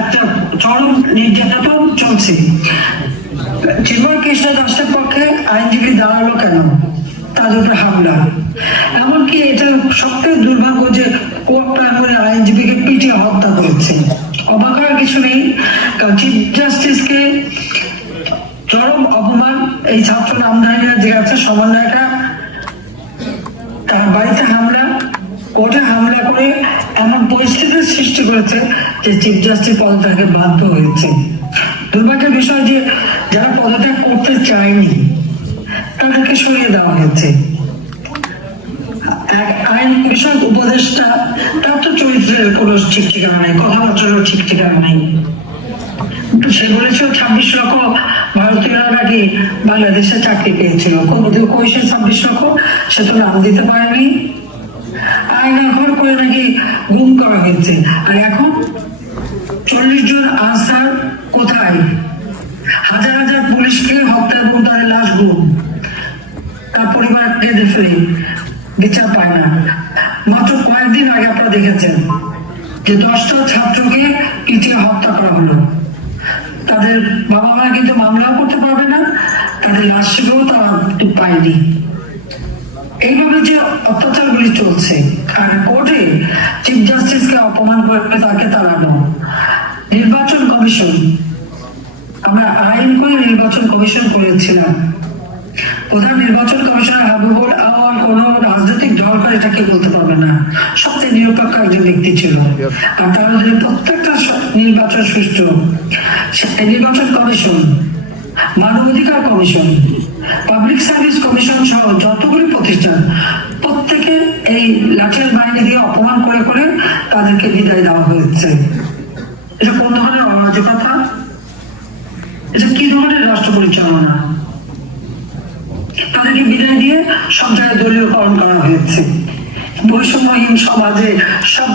একটা চরম নির্যাতন চলছে। চিন্ময় কৃষ্ণ দাসের পক্ষে আইনজীবী দাঁড়ালো কেন? তাদের উপরে হামলা। এমনকি এটা সবথেকে দুর্ভাগ্য যে কোর্ট প্রাঙ্গণে আইনজীবীকে পিটিয়ে হত্যা করেছে। অবাক হওয়ার কিছু নেই, কারণ চিফ জাস্টিসকে চরম অপমান। এই ছাত্র নামধারীরা যে আছে সমন্বয়টা, তার বাড়িতে হামলা, কোর্টে হামলা করে এমন পরিস্থিতির সৃষ্টি করেছে যে চিফ জাস্টিস পদত্যাগে বাধ্য হয়েছে। দুর্ভাগ্যের বিষয় যে যারা পদত্যাগ করতে চায়নি তাদেরকে সরিয়ে দেওয়া হয়েছে। আইন বিষয়ক উপদেষ্টা, তার তো চরিত্রের কোনো ঠিক ঠিকানা নেই, কথাবার্তারও ঠিক ঠিকানা নেই। সে বলেছিল 26 লক্ষ ভারতীয়রা নাকি বাংলাদেশে চাকরি পেয়েছিল, কইছে 26 লক্ষ, সে তো নাম দিতে পারেনি। আয়না ঘর করে নাকি গুম করা হয়েছে। আর এখন 40 জন আনসার কোথায়? হাজার হাজার পুলিশকে হত্যা এবং তাদের লাশ গুম, তার পরিবার কেঁদে ফেলে বিচার পায় না। মাত্র কয়েকদিন আগে আপনারা দেখেছেন যে 10টা ছাত্রকে পিটিয়ে হত্যা করা হলো। তাদের বাবা মা কিন্তু মামলাও করতে পারবে না, তাদের লাশগুলো তারা পায়নি। এইভাবে যে অত্যাচারগুলি চলছে, আর কোর্টে চিফ জাস্টিসকে অপমান করে তাকে তাড়ানো। নির্বাচন কমিশন, আমরা আইন করে নির্বাচন কমিশন করেছিলাম। প্রধান নির্বাচন কমিশনার হাবিবুল আওয়াল কোন রাজনৈতিক দল করে এটাকে বলতে পারবে না, সবচেয়ে নিরপেক্ষ একজন ব্যক্তি ছিল। আর তারা যদি প্রত্যেকটা নির্বাচন সুষ্ঠু, নির্বাচন কমিশন, মানবাধিকার কমিশন, পাবলিক সার্ভিস কমিশন সহ যতগুলি প্রতিষ্ঠান প্রত্যেকে এই লাঠিয়াল বাহিনী দিয়ে অপমান করে করে তাদেরকে বিদায় দেওয়া হয়েছে। এটা কোন ধরনের অরাজকতা? এটা কি ধরনের রাষ্ট্র পরিচালনা? তাদেরকে বিদায় দিয়ে সব জায়গায় দলীয়করণ করা হয়েছে। বৈষম্যহীন সমাজে সব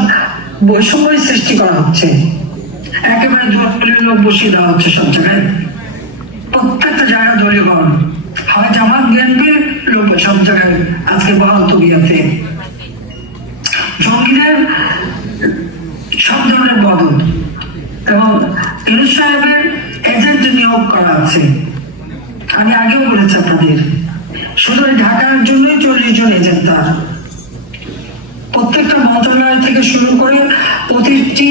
বৈষম্যই সৃষ্টি করা হচ্ছে। একেবারে দলীয় লোক বসিয়ে দেওয়া হচ্ছে সব জায়গায়, প্রত্যেকটা জায়গায় দলীয়করণ। হয় জামাত বিএনপির লোক সব জায়গায় আজকে বহাল তবিয়াতে। জঙ্গিদের সব ধরনের বদল এবং ইউনূস সাহেবের এজেন্ট নিয়োগ করা আছে। আমি আগেও বলেছি আপনাদের, শুধু ঢাকার জন্যই 40 জন এজেন্ট তার। প্রত্যেকটা মন্ত্রণালয় থেকে শুরু করে প্রতিটি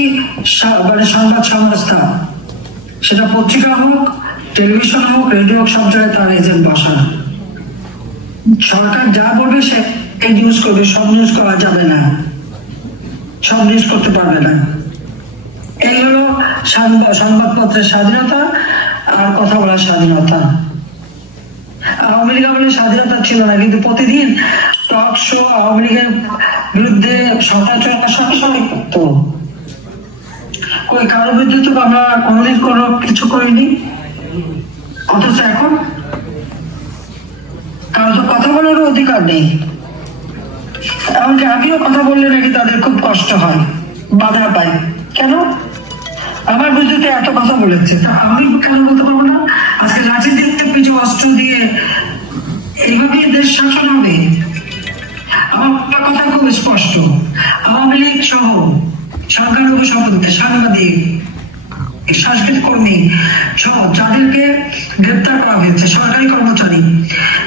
সংবাদ সংস্থা, সেটা পত্রিকা হোক, টেলিভিশন হোক, রেডিও হোক, সব জায়গায় তার এজেন্ট বসা। সরকার যা বলবে সে নিউজ করবে, সব নিউজ করা যাবে না, সব নিউজ করতে পারবে না। এই হলো সংবাদপত্রের স্বাধীনতা আর কথা বলার স্বাধীনতা। আওয়ামী লীগ আমলে স্বাধীনতা ছিল না, কিন্তু প্রতিদিন টক শো আওয়ামী লীগের বিরুদ্ধে সমালোচনা সবসময় করতো। ওই কারো বিরুদ্ধে তো আমরা কোনোদিন কোনো কিছু করিনি, অথচ এখন কারো তো কথা বলারও অধিকার নেই। এমনকি আমিও কথা বললে নাকি তাদের খুব কষ্ট হয়, বাধা পায়। কেন? আমার বিরুদ্ধে এত কথা বলেছে, তা আমি কেন বলতে পারবো না? আজকে লাঠি দিয়ে কিছু অস্ত্র দিয়ে এইভাবে দেশ শাসন হবে? আমার কথা খুব স্পষ্ট। আওয়ামী লীগ সহ সরকার উপসভাপতি, সাংবাদিক, সাংস্কৃতিক কর্মী সহ যাদেরকে গ্রেপ্তার করা হয়েছে, সরকারি কর্মচারী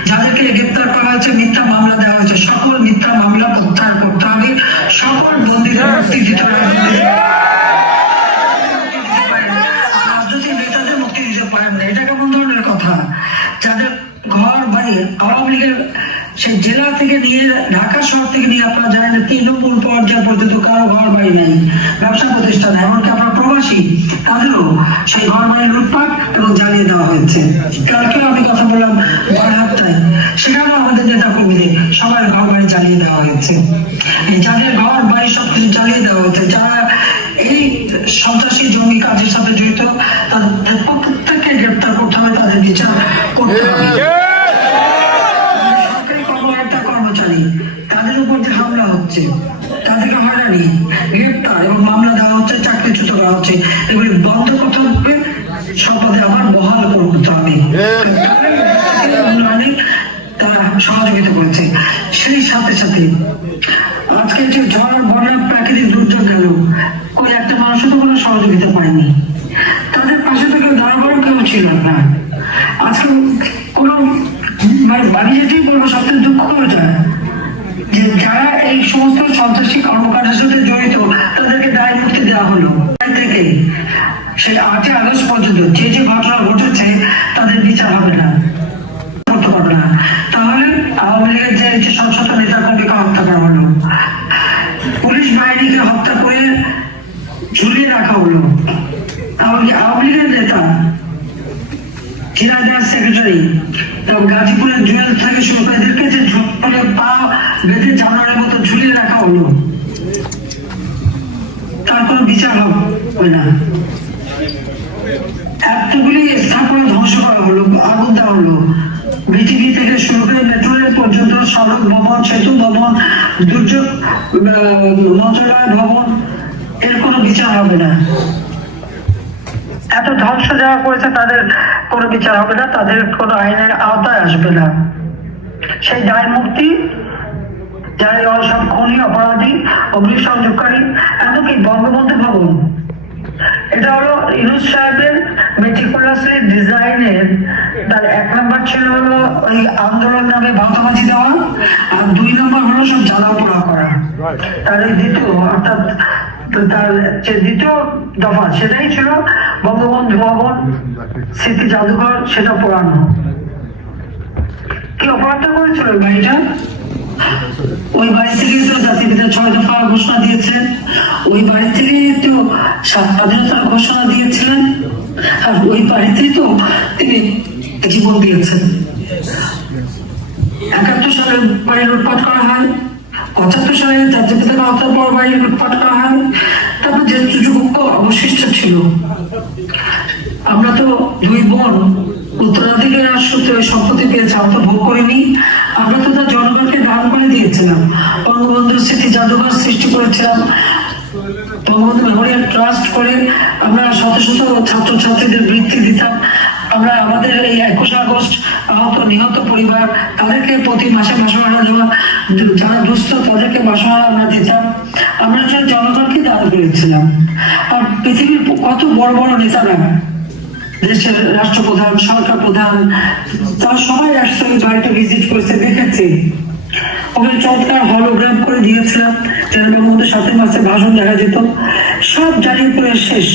যাদেরকে গ্রেপ্তার করা হয়েছে, মিথ্যা মামলা দেওয়া হয়েছে, সকল মিথ্যা মামলা প্রত্যাহার করতে হবে। সকল বন্দীদের মুক্তি দিতে হবে। রাজনৈতিক নেতাদের মুক্তি দিতে পারেন না, এটা কেমন ধরনের কথা? যাদের ঘর বাড়ি আওয়ামী লীগের সেই জেলা থেকে নিয়ে ঢাকা শহর থেকে নিয়ে আপনারা জানেন যে তৃণমূল পর্যায় পর্যন্ত কারো ঘর বাড়ি নাই, ব্যবসা প্রতিষ্ঠান, এমনকি আপনার প্রবাসী তাদেরও সেই ঘর বাড়ি লুটপাট এবং জ্বালিয়ে দেওয়া হয়েছে। কালকেও আমি কথা বললাম বারহাট্টায়, সেখানেও আমাদের নেতা কর্মীদের সবার ঘর বাড়ি জ্বালিয়ে দেওয়া হয়েছে। যাদের ঘর বাড়ি সবকিছু জ্বালিয়ে দেওয়া হয়েছে, যারা এই সন্ত্রাসী জঙ্গি কাজের সাথে জড়িত, তাদের প্রত্যেককে গ্রেপ্তার করতে হবে, তাদের বিচার করতে হবে। তাদের উপর যে হামলা হচ্ছে, তাদেরকে হয়রানি, গ্রেপ্তার এবং মামলা দেওয়া হচ্ছে, চাকরিচ্যুত করা হচ্ছে, এগুলি বন্ধ করতে হবে। সম্পদে আবার বহাল করতে হবে। উন্নয়নে তারা সহযোগিতা করেছে। সেই সাথে সাথে আজকে যে ঝড়, বন্যা, প্রাকৃতিক দুর্যোগ গেল, ওই একটা মানুষও তো কোনো সহযোগিতা পায়নি। তাদের পাশে থেকে দাঁড়াবার কেউ ছিল না। আজকে কোনো বাড়ি যেতেই বলবো, সবচেয়ে দুঃখ হয়ে যায় যে যারা এই সমস্ত সন্ত্রাসী কর্মকাণ্ডের সাথে জড়িত, তাদেরকে দায় মুক্তি দেওয়া হলো। থেকে সেই 8 আগস্ট পর্যন্ত যে যে ঘটনা ঘটেছে তাদের বিচার হবে না, করতে পারবে না। তাহলে আওয়ামী লীগের যে শত নেতা কর্মীকে হত্যা করা হলো, পুলিশ বাহিনীকে হত্যা করে ঝুলিয়ে রাখা হলো, এমনকি আওয়ামী লীগের নেতা ঝিনাইদহের সেক্রেটারি এবং গাজীপুরের জুয়েল থেকে শুরু করে এদেরকে যে ঝোপে পা বেঁধে জানার মতো ঝুলিয়ে রাখা হলো, তার কোনো বিচার হবে না। এতগুলি স্থাপনা ধ্বংস করা হলো, আগুন দেওয়া হলো, বিটিভি থেকে শুরু করে মেট্রো রেল পর্যন্ত, সড়ক ভবন, সেতু ভবন, দুর্যোগ মন্ত্রণালয় ভবন, এর কোনো বিচার হবে না। এত ধ্বংস যারা করেছে তাদের কোনো বিচার হবে না, তাদের কোনো আইনের আওতায় আসবে না। সেই দায় মুক্তি যারা সব খুনি, অপরাধী, অগ্নিসংযোগকারী, এমনকি বঙ্গবন্ধু ভবন, এটা হলো ইউনূস সাহেবের মেটিকুলাসলি ডিজাইনের। তার 1 নম্বর ছিল হলো ওই আন্দোলন নামে ভাতাবাজি দেওয়া, আর 2 নম্বর হলো সব জ্বালা পোড়া করা। তার এই দ্বিতীয়, অর্থাৎ তার যে দ্বিতীয় দফা, সেটাই ছিল বঙ্গবন্ধু ভবন, স্মৃতি জাদুঘর, সেটা পোড়ানো। কি অপরাধটা করেছিল ওই বাড়িটা? ওই বাড়ি থেকে তো জাতিপিতা 6 দফা ঘোষণা দিয়েছেন, ওই বাড়ি থেকে তো স্বাধীনতার ঘোষণা দিয়েছিলেন, আর ওই বাড়িতেই তো তিনি জীবন দিয়েছেন। 71 সালে বাড়ি লুটপাট করা হয়, 75 সালে জাতীয় পতাকা হত্যার পর বাড়ি লুটপাট করা হয়। তারপর যেটুকু অবশিষ্ট ছিল, আমরা তো 2 বোন উত্তরাধিকার সূত্রে ওই সম্পত্তি পেয়েছি, আমরা তো ভোগ করিনি। আমরা তো তার জনগণকে দান করে দিয়েছিলাম, বঙ্গবন্ধুর স্মৃতি জাদুঘর সৃষ্টি করেছিলাম, বঙ্গবন্ধু মেমোরিয়াল ট্রাস্ট করে আমরা শত শত ছাত্রছাত্রীদের বৃত্তি দিতাম। আমরা আমাদের এই 21 আগস্ট আহত নিহত পরিবার, তাদেরকে প্রতি মাসে বাসভাড়া দেওয়া, যারা দুস্থ তাদেরকে বাসভাড়া আমরা দিতাম। আমরা জনগণকে দান করেছিলাম। আর পৃথিবীর কত বড় বড় নেতারা, দেশের রাষ্ট্রপ্রধান, সরকার প্রধান, তারা সবাই আসছে ওই বাড়িটা ভিজিট করেছে, দেখেছে। ওখানে চমৎকার হলোগ্রাম করে দিয়েছিলাম, জেনারেল মধ্যে 7 মাসে ভাষণ দেখা যেত, সব জ্বালিয়ে করে শেষ।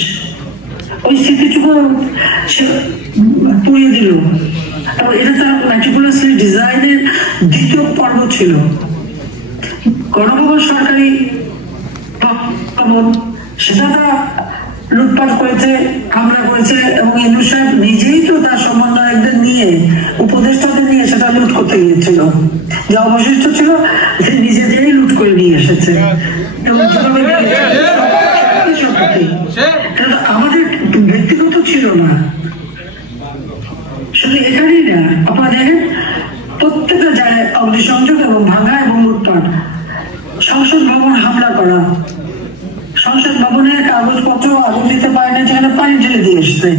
ওই স্মৃতিটুকু পুড়িয়ে দিল। এটা তার ম্যাটিকুলাসলি ডিজাইনের 2য় পর্ব ছিল। গণভবন সরকারি ভবন, সেটা তারা লুটপাট করেছে, হামলা করেছে, এবং ইনু সাহেব নিজেই তো তার সমন্বয়কদের নিয়ে, উপদেষ্টাদের নিয়ে সেটা লুট করতে গিয়েছিল। যা অবশিষ্ট ছিল নিজেদেরই লুট করে নিয়ে এসেছে। এবং আমাদের ব্যক্তিগত ছিল না, শুধু এখানেই না, আপনারা দেখেন প্রত্যেকটা জায়গায় অগ্নিসংযোগ এবং ভাঙা এবং লুটপাট। সংসদ ভবন হামলা করা, সংসদ ভবনের কাগজপত্র আগুন দিতে পারে না, যেখানে পানি ঢেলে দিয়ে এসছে।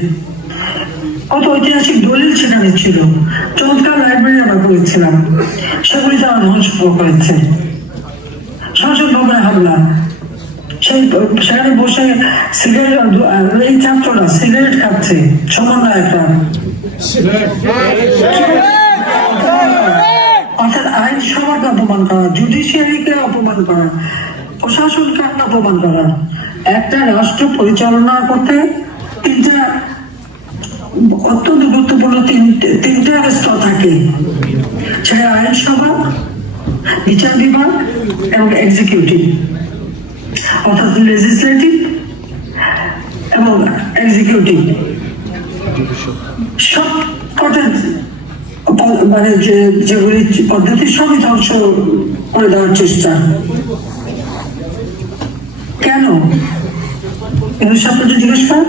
কত ঐতিহাসিক দলিল সেখানে ছিল, চমৎকার লাইব্রেরি আমরা করেছিলাম, সেগুলি তারা ধ্বংস করেছে। সংসদ ভবনে হামলা, সেখানে বসে সিগারেট, এই ছাত্ররা সিগারেট খাচ্ছে, সমন্বয়করা। অর্থাৎ আইনসভাকে অপমান করা, জুডিশিয়ারিকে অপমান করা, প্রশাসনকে অপমান করা। একটা রাষ্ট্র পরিচালনা করতে অত্যন্ত গুরুত্বপূর্ণ তিনটা স্তর থাকে, সেটা আইনসভা, বিচার বিভাগ এবং এক্সিকিউটিভ, অর্থাৎ লেজিসলেটিভ এবং এক্সিকিউটিভ। সব কটা মানে যেগুলি পদ্ধতি সবই ধ্বংস করে দেওয়ার চেষ্টা। কেন? জিজ্ঞেস করেন,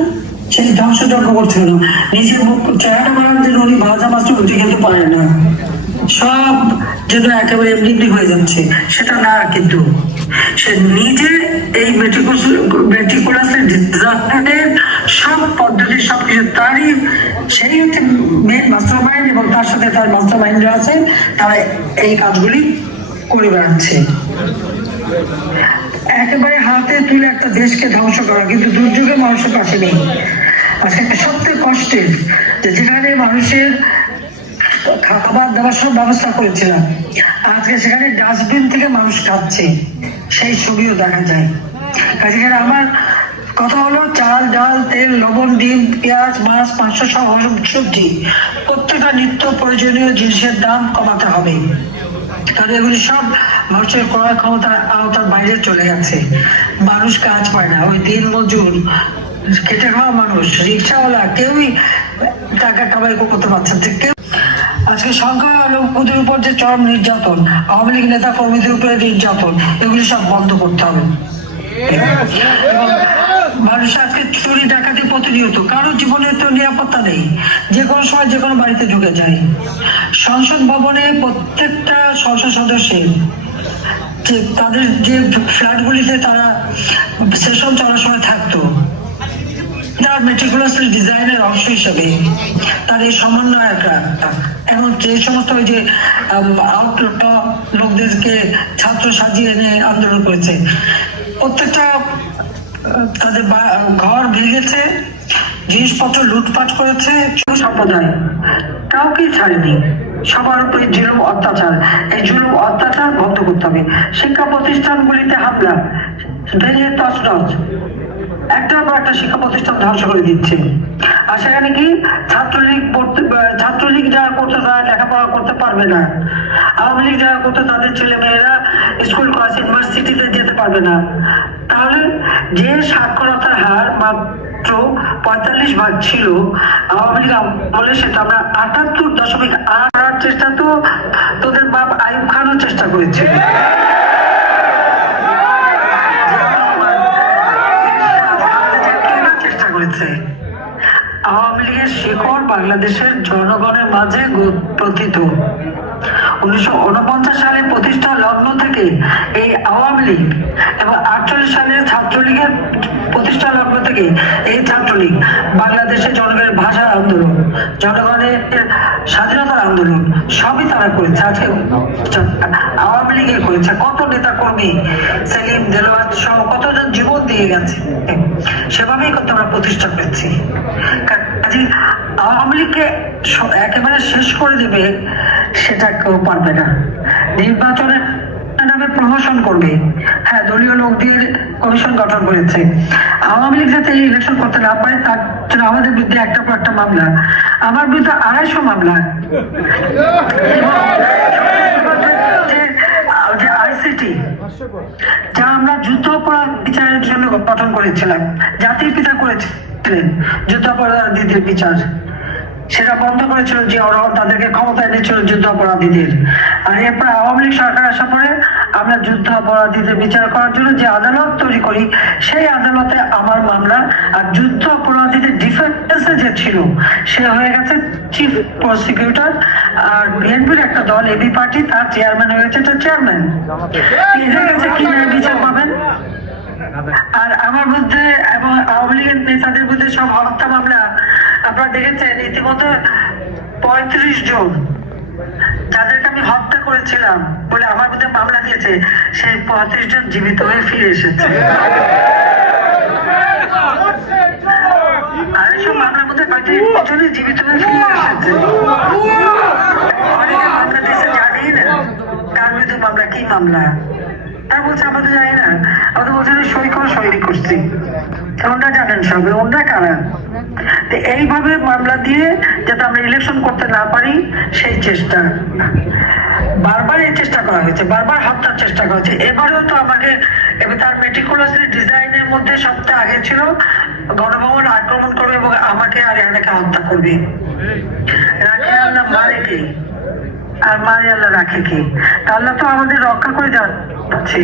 সেই ধ্বংসযজ্ঞ করতে হলো। নিজের চেহারা বানানোর উনি ভাজা মাছ রুটি খেতে পারে না, সব যেন একেবারে এমনি হয়ে যাচ্ছে, সেটা না। কিন্তু সে নিজে এই মেটিকুলাসের ডিজাইনের সব পদ্ধতি, সবকিছু তারই, সেই হচ্ছে মেন মাস্টার মাইন্ড, এবং তার সাথে তার মাস্টার মাইন্ডরা আছে, তারা এই কাজগুলি করে বেড়াচ্ছে। একেবারে হাতে তুলে একটা দেশকে ধ্বংস করা, কিন্তু দুর্যোগে মানুষের পাশে নেই। আজকে সবচেয়ে কষ্টের যেখানে মানুষের খাবার দাবার সব ব্যবস্থা করেছিলাম, আজকে সেখানে ডাস্টবিন থেকে মানুষ খাচ্ছে, সেই ছবিও দেখা যায়। কাজে আমার কথা হলো, চাল, ডাল, তেল, লবণ, ডিম, পেঁয়াজ, মাছ, মাংস, সব সবজি, প্রত্যেকটা নিত্য প্রয়োজনীয় জিনিসের দাম কমাতে হবে। কারণ এগুলি সব মানুষের ক্রয় ক্ষমতার আওতার বাইরে চলে গেছে। মানুষ কাজ পায় না, ওই দিন মজুর, খেটে খাওয়া মানুষ, রিক্সাওয়ালা, কেউই টাকা কামাই করতে পারছে না। কেউ আজকে সংখ্যালঘুদের উপর যে চরম নির্যাতন, আওয়ামী লীগ নেতা কর্মীদের উপরে নির্যাতন, এগুলি সব বন্ধ করতে হবে। মানুষ আজকে চুরি ডাকাতি প্রতিনিয়ত, কারোর জীবনের তো নিরাপত্তা নেই, যে কোনো সময় যে কোনো বাড়িতে ঢুকে যায়। সংসদ ভবনে প্রত্যেকটা সংসদ সদস্যের তাদের যে ফ্ল্যাটগুলিতে তারা সেশন চলার সময় থাকতো, তার মেটিকুলাসলি ডিজাইনের অংশ হিসেবে তার এই সমন্বয়করা এবং যে সমস্ত ওই যে লোকদেরকে ছাত্র সাজিয়ে এনে আন্দোলন করেছে, প্রত্যেকটা তাদের ঘর ভেঙেছে, জিনিসপত্র লুটপাট করেছে, সম্প্রদায় কাউকে ছাড়েনি, সবার উপরে জুলুম অত্যাচার। এই জুলুম অত্যাচার বন্ধ করতে হবে। শিক্ষা প্রতিষ্ঠানগুলিতে হামলা, ভেঙে তছনছ, একটার পর একটা শিক্ষা প্রতিষ্ঠান ধ্বংস করে দিচ্ছে। আর সেখানে কি ছাত্রলীগ যারা করতো তারা লেখাপড়া করতে পারবে না, আওয়ামী লীগ যারা করতো তাদের ছেলে মেয়েরা স্কুল কলেজ ইউনিভার্সিটিতে যেতে পারবে না। তাহলে যে সাক্ষরতার হার মাত্র 45% ছিল আওয়ামী লীগ আমলে, সেটা আমরা 78.8 চেষ্টা তো তোদের বাপ আইয়ুব খানও চেষ্টা করেছে। আওয়ামী লীগের শিকড় বাংলাদেশের জনগণের মাঝে প্রথিত। 1949 সালে প্রতিষ্ঠা লগ্ন থেকে এই আওয়ামী লীগ এবং 48 সালে ছাত্রলীগের প্রতিষ্ঠা লগ্ন থেকে এই ছাত্রলীগ বাংলাদেশের জনগণের ভাষার আন্দোলন, জনগণের স্বাধীনতার আন্দোলন সবই তারা করেছে। আজকে আওয়ামী লীগে করেছে, কত নেতা কর্মী সেলিম দেলোয়ার সহ কতজন জীবন দিয়ে গেছে, সেভাবেই কত আমরা প্রতিষ্ঠা করেছি। কাজে আওয়ামী লীগকে একেবারে শেষ করে দিবে সেটা কেউ পারবে না। নির্বাচনের নামে প্রহসন করবে, হ্যাঁ দলীয় লোক দিয়ে কমিশন গঠন করেছে। আওয়ামী লীগ যাতে ইলেকশন করতে না পারে তার জন্য আমাদের বিরুদ্ধে একটা পর একটা মামলা, আমার বিরুদ্ধে 250 মামলা। যে আইসিটি যা আমরা যুদ্ধাপরাধ বিচারের জন্য গঠন করেছিলাম, জাতির পিতা করেছিলেন যুদ্ধাপরাধীদের বিচার, সেটা বন্ধ করেছিল যে ওরা তাদেরকে ক্ষমতায় এনেছিল যুদ্ধ অপরাধীদের। আর এরপর আওয়ামী লীগ সরকার আসার পরে আমরা যুদ্ধ অপরাধীদের বিচার করার জন্য যে আদালত তৈরি করি, সেই আদালতে আমার মামলা। আর যুদ্ধ অপরাধীদের ডিফেন্সে যে ছিল সে হয়ে গেছে চিফ প্রসিকিউটর, আর বিএনপির একটা দল এবি পার্টি তার চেয়ারম্যান হয়ে গেছে চেয়ারম্যান। এদের কাছে কি বিচার পাবেন? আর আমার বিরুদ্ধে এবং আওয়ামী লীগের নেতাদের বিরুদ্ধে সব হত্যা মামলা আপনারা দেখেছেন। ইতিমধ্যে 35 জন যাদেরকে আমি হত্যা করেছিলাম বলে আমার বিরুদ্ধে মামলা দিয়েছে, সেই 35 জন জীবিত হয়ে ফিরে এসেছে। আর এসব মামলার মধ্যে 35 জনই জীবিত হয়ে ফিরে এসেছে। অনেকে মামলা দিয়েছে জানি না কার বিরুদ্ধে মামলা, কি মামলা তারা বলছে আমাদের জানি না, আমাদের বলছে সই করছি। ওনারা জানেন সবে, ওনারা কারা। এইভাবে মামলা দিয়ে যাতে আমরা ইলেকশন করতে না পারি সেই চেষ্টা, বারবার এই চেষ্টা করা হয়েছে, বারবার হত্যার চেষ্টা করা হয়েছে। এবারেও তো আমাকে তার মেটিকুলাসলি ডিজাইনের মধ্যে সপ্তাহে আগে ছিল গণভবন আক্রমণ করবে এবং আমাকে আর এনাকে হত্যা করবে। রাখে আল্লাহ মারে কে, আর মারে আল্লাহ রাখে কে? আল্লাহ তো আমাদের রক্ষা করে যাচ্ছে,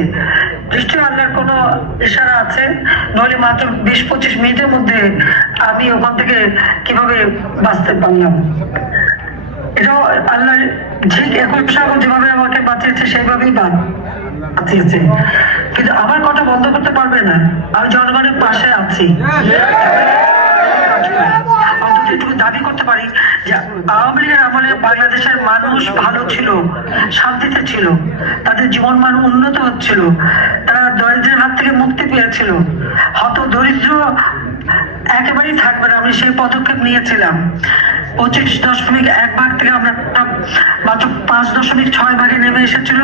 নিশ্চয়ই আল্লাহর কোনো ইশারা আছে, নইলে মাত্র 20-25 মিনিটের মধ্যে আমি ওখান থেকে কিভাবে বাঁচতে পারলাম। এটাও আল্লাহ ঠিক 21 সাল যেভাবে আমাকে বাঁচিয়েছে সেইভাবেই বাঁচিয়েছে। কিন্তু আমার কথা বন্ধ করতে পারবে না, আমি জনগণের পাশে আছি। অন্তত দাবি করতে পারি যে আওয়ামী লীগের আমলে বাংলাদেশের মানুষ ভালো ছিল, শান্তিতে ছিল, তাদের জীবনমান উন্নত হচ্ছিল, তারা দরিদ্রের হাত থেকে মুক্তি পেয়েছিল, হত দরিদ্র একেবারেই থাকবে না। আমি সেই পদক্ষেপ নিয়েছিলাম। 25.1 ভাগ থেকে আমরা মাত্র 5.6 ভাগে নেমে এসেছিল।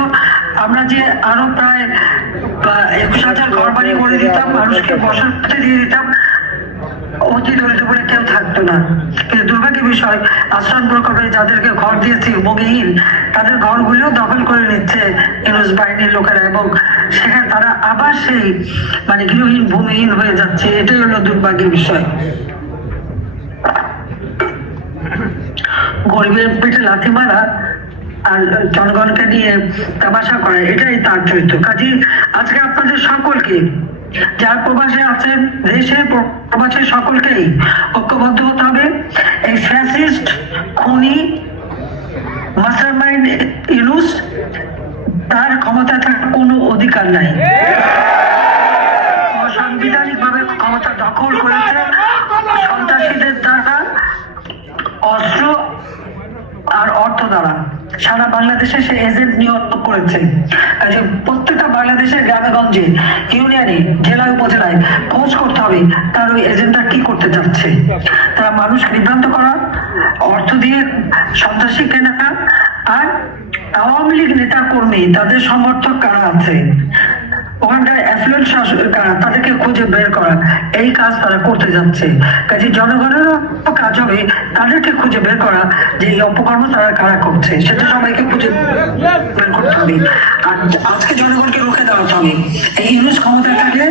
আমরা যে আরো প্রায় 21,000 ঘর বাড়ি করে দিতাম, মানুষকে বসতি দিয়ে দিতাম, অতি দরিদ্র বলে কেউ থাকতো না। কিন্তু দুর্ভাগ্যের বিষয়, আশ্রম প্রকল্পে যাদেরকে ঘর দিয়েছি ভূমিহীন, তাদের ঘরগুলিও দখল করে নিচ্ছে ইউনুস বাহিনীর লোকেরা, এবং সেখানে তারা আবার সেই গৃহহীন ভূমিহীন হয়ে যাচ্ছে। এটাই হলো দুর্ভাগ্যের বিষয়। গরিবের পেটে লাথি মারা আর জনগণকে নিয়ে তামাশা করা, এটাই তার চরিত্র। কাজে আজকে আপনাদের সকলকে, যারা প্রবাসে আছেন, দেশে প্রবাসে সকলকেই ঐক্যবদ্ধ হতে হবে। এই ফ্যাসিস্ট খুনি মাস্টারমাইন্ড ইউনুস, তার ক্ষমতা থাকার কোনো অধিকার নাই। অসাংবিধানিক ভাবে ক্ষমতা দখল করেছে সন্ত্রাসীদের দ্বারা, অস্ত্র আর অর্থ দ্বারা। সারা বাংলাদেশে সে এজেন্ট নিয়োগ করেছে। প্রত্যেকটা বাংলাদেশের গ্রামে গঞ্জে, ইউনিয়নে, জেলায়, উপজেলায় খোঁজ করতে হবে তার ওই এজেন্টটা কি করতে যাচ্ছে। তারা মানুষকে বিভ্রান্ত করা, অর্থ দিয়ে সন্ত্রাসী কেনা, আর আওয়ামী লীগ নেতা কর্মী তাদের সমর্থক কারা আছে, ওখানটায় অ্যাফ্লুয়েন্ট কারা তাদেরকে খুঁজে বের করা, এই কাজ তারা করতে যাচ্ছে। কাজে জনগণেরও কাজ হবে তাদেরকে খুঁজে বের করা যে এই অপকর্ম তারা কারা করছে, সেটা সবাইকে খুঁজে বের করতে হবে। আর আজকে জনগণকে রুখে দাঁড়াতে হবে। এই ইউনুস ক্ষমতায় থাকলে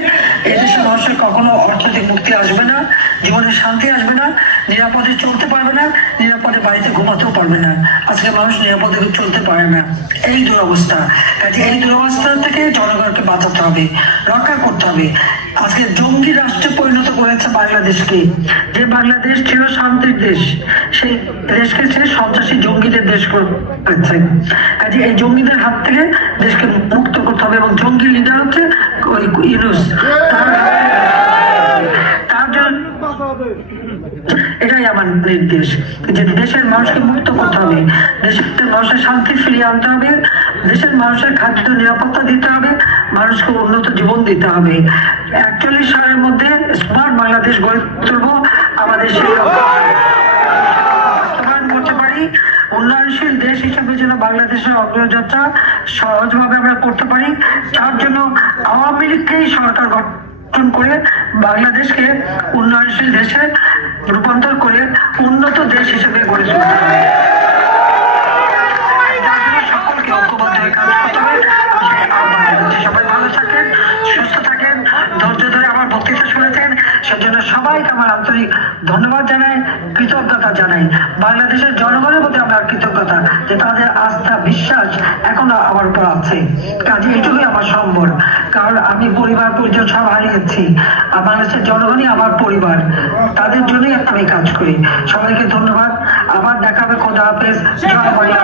এদেশের মানুষের কখনো অর্থনৈতিক মুক্তি আসবে না, জীবনের শান্তি আসবে না, নিরাপদে চলতে পারবে না, নিরাপদে বাড়িতে ঘুমাতেও পারবে না। আজকে মানুষ নিরাপদে চলতে পারে না, এই দুরবস্থা। কাজে এই দুরবস্থা থেকে জনগণকে বাঁচাতে হবে, রক্ষা করতে হবে। আজকে জঙ্গি রাষ্ট্রে পরিণত করেছে বাংলাদেশকে। যে বাংলাদেশ ছিল শান্তির দেশ, সেই দেশকে সে সন্ত্রাসী জঙ্গিদের দেশ করেছে। কাজে এই জঙ্গিদের হাত থেকে দেশকে মুক্ত করতে হবে, এবং জঙ্গি লিডার হচ্ছে ওই ইউনুস। তার জন্য এটাই আমার নির্দেশ যে দেশের মানুষকে মুক্ত করতে হবে, দেশের মানুষের শান্তি ফিরিয়ে আনতে হবে, দেশের মানুষের খাদ্য নিরাপত্তা দিতে হবে, মানুষকে উন্নত জীবন দিতে হবে। 41 সালের মধ্যে স্মার্ট বাংলাদেশ গড়ে তুলবো। আমাদের সেই বাস্তবায়ন করতে পারি। উন্নয়নশীল দেশ হিসেবে যেন বাংলাদেশের অগ্রযাত্রা সহজভাবে আমরা করতে পারি, তার জন্য আওয়ামী লীগকেই সরকার গঠন করে বাংলাদেশকে উন্নয়নশীল দেশে রূপান্তর করে উন্নত দেশ হিসেবে গড়ে তুলতে হবে। সকলকে ঐক্যবদ্ধ হয়ে কাজ করতে হবে। সবাই ভালো থাকেন, সুস্থ থাকেন, ধৈর্য ধরে আমার বক্তৃতা শুনেছেন, সেজন্য সবাইকে আমার আন্তরিক ধন্যবাদ জানাই, কৃতজ্ঞতা জানাই। বাংলাদেশের জনগণের প্রতি আমার কৃতজ্ঞতা যে তাদের আস্থা বিশ্বাস এখনো আমার উপর আছে। কাজে এইটুকুই আমার সম্বল, কারণ আমি পরিবার পরিজন সব হারিয়েছি, আর বাংলাদেশের জনগণই আমার পরিবার, তাদের জন্যই আমি কাজ করি। সবাইকে ধন্যবাদ, আবার দেখা হবে। খোদা হাফেজ। জয় বাংলা।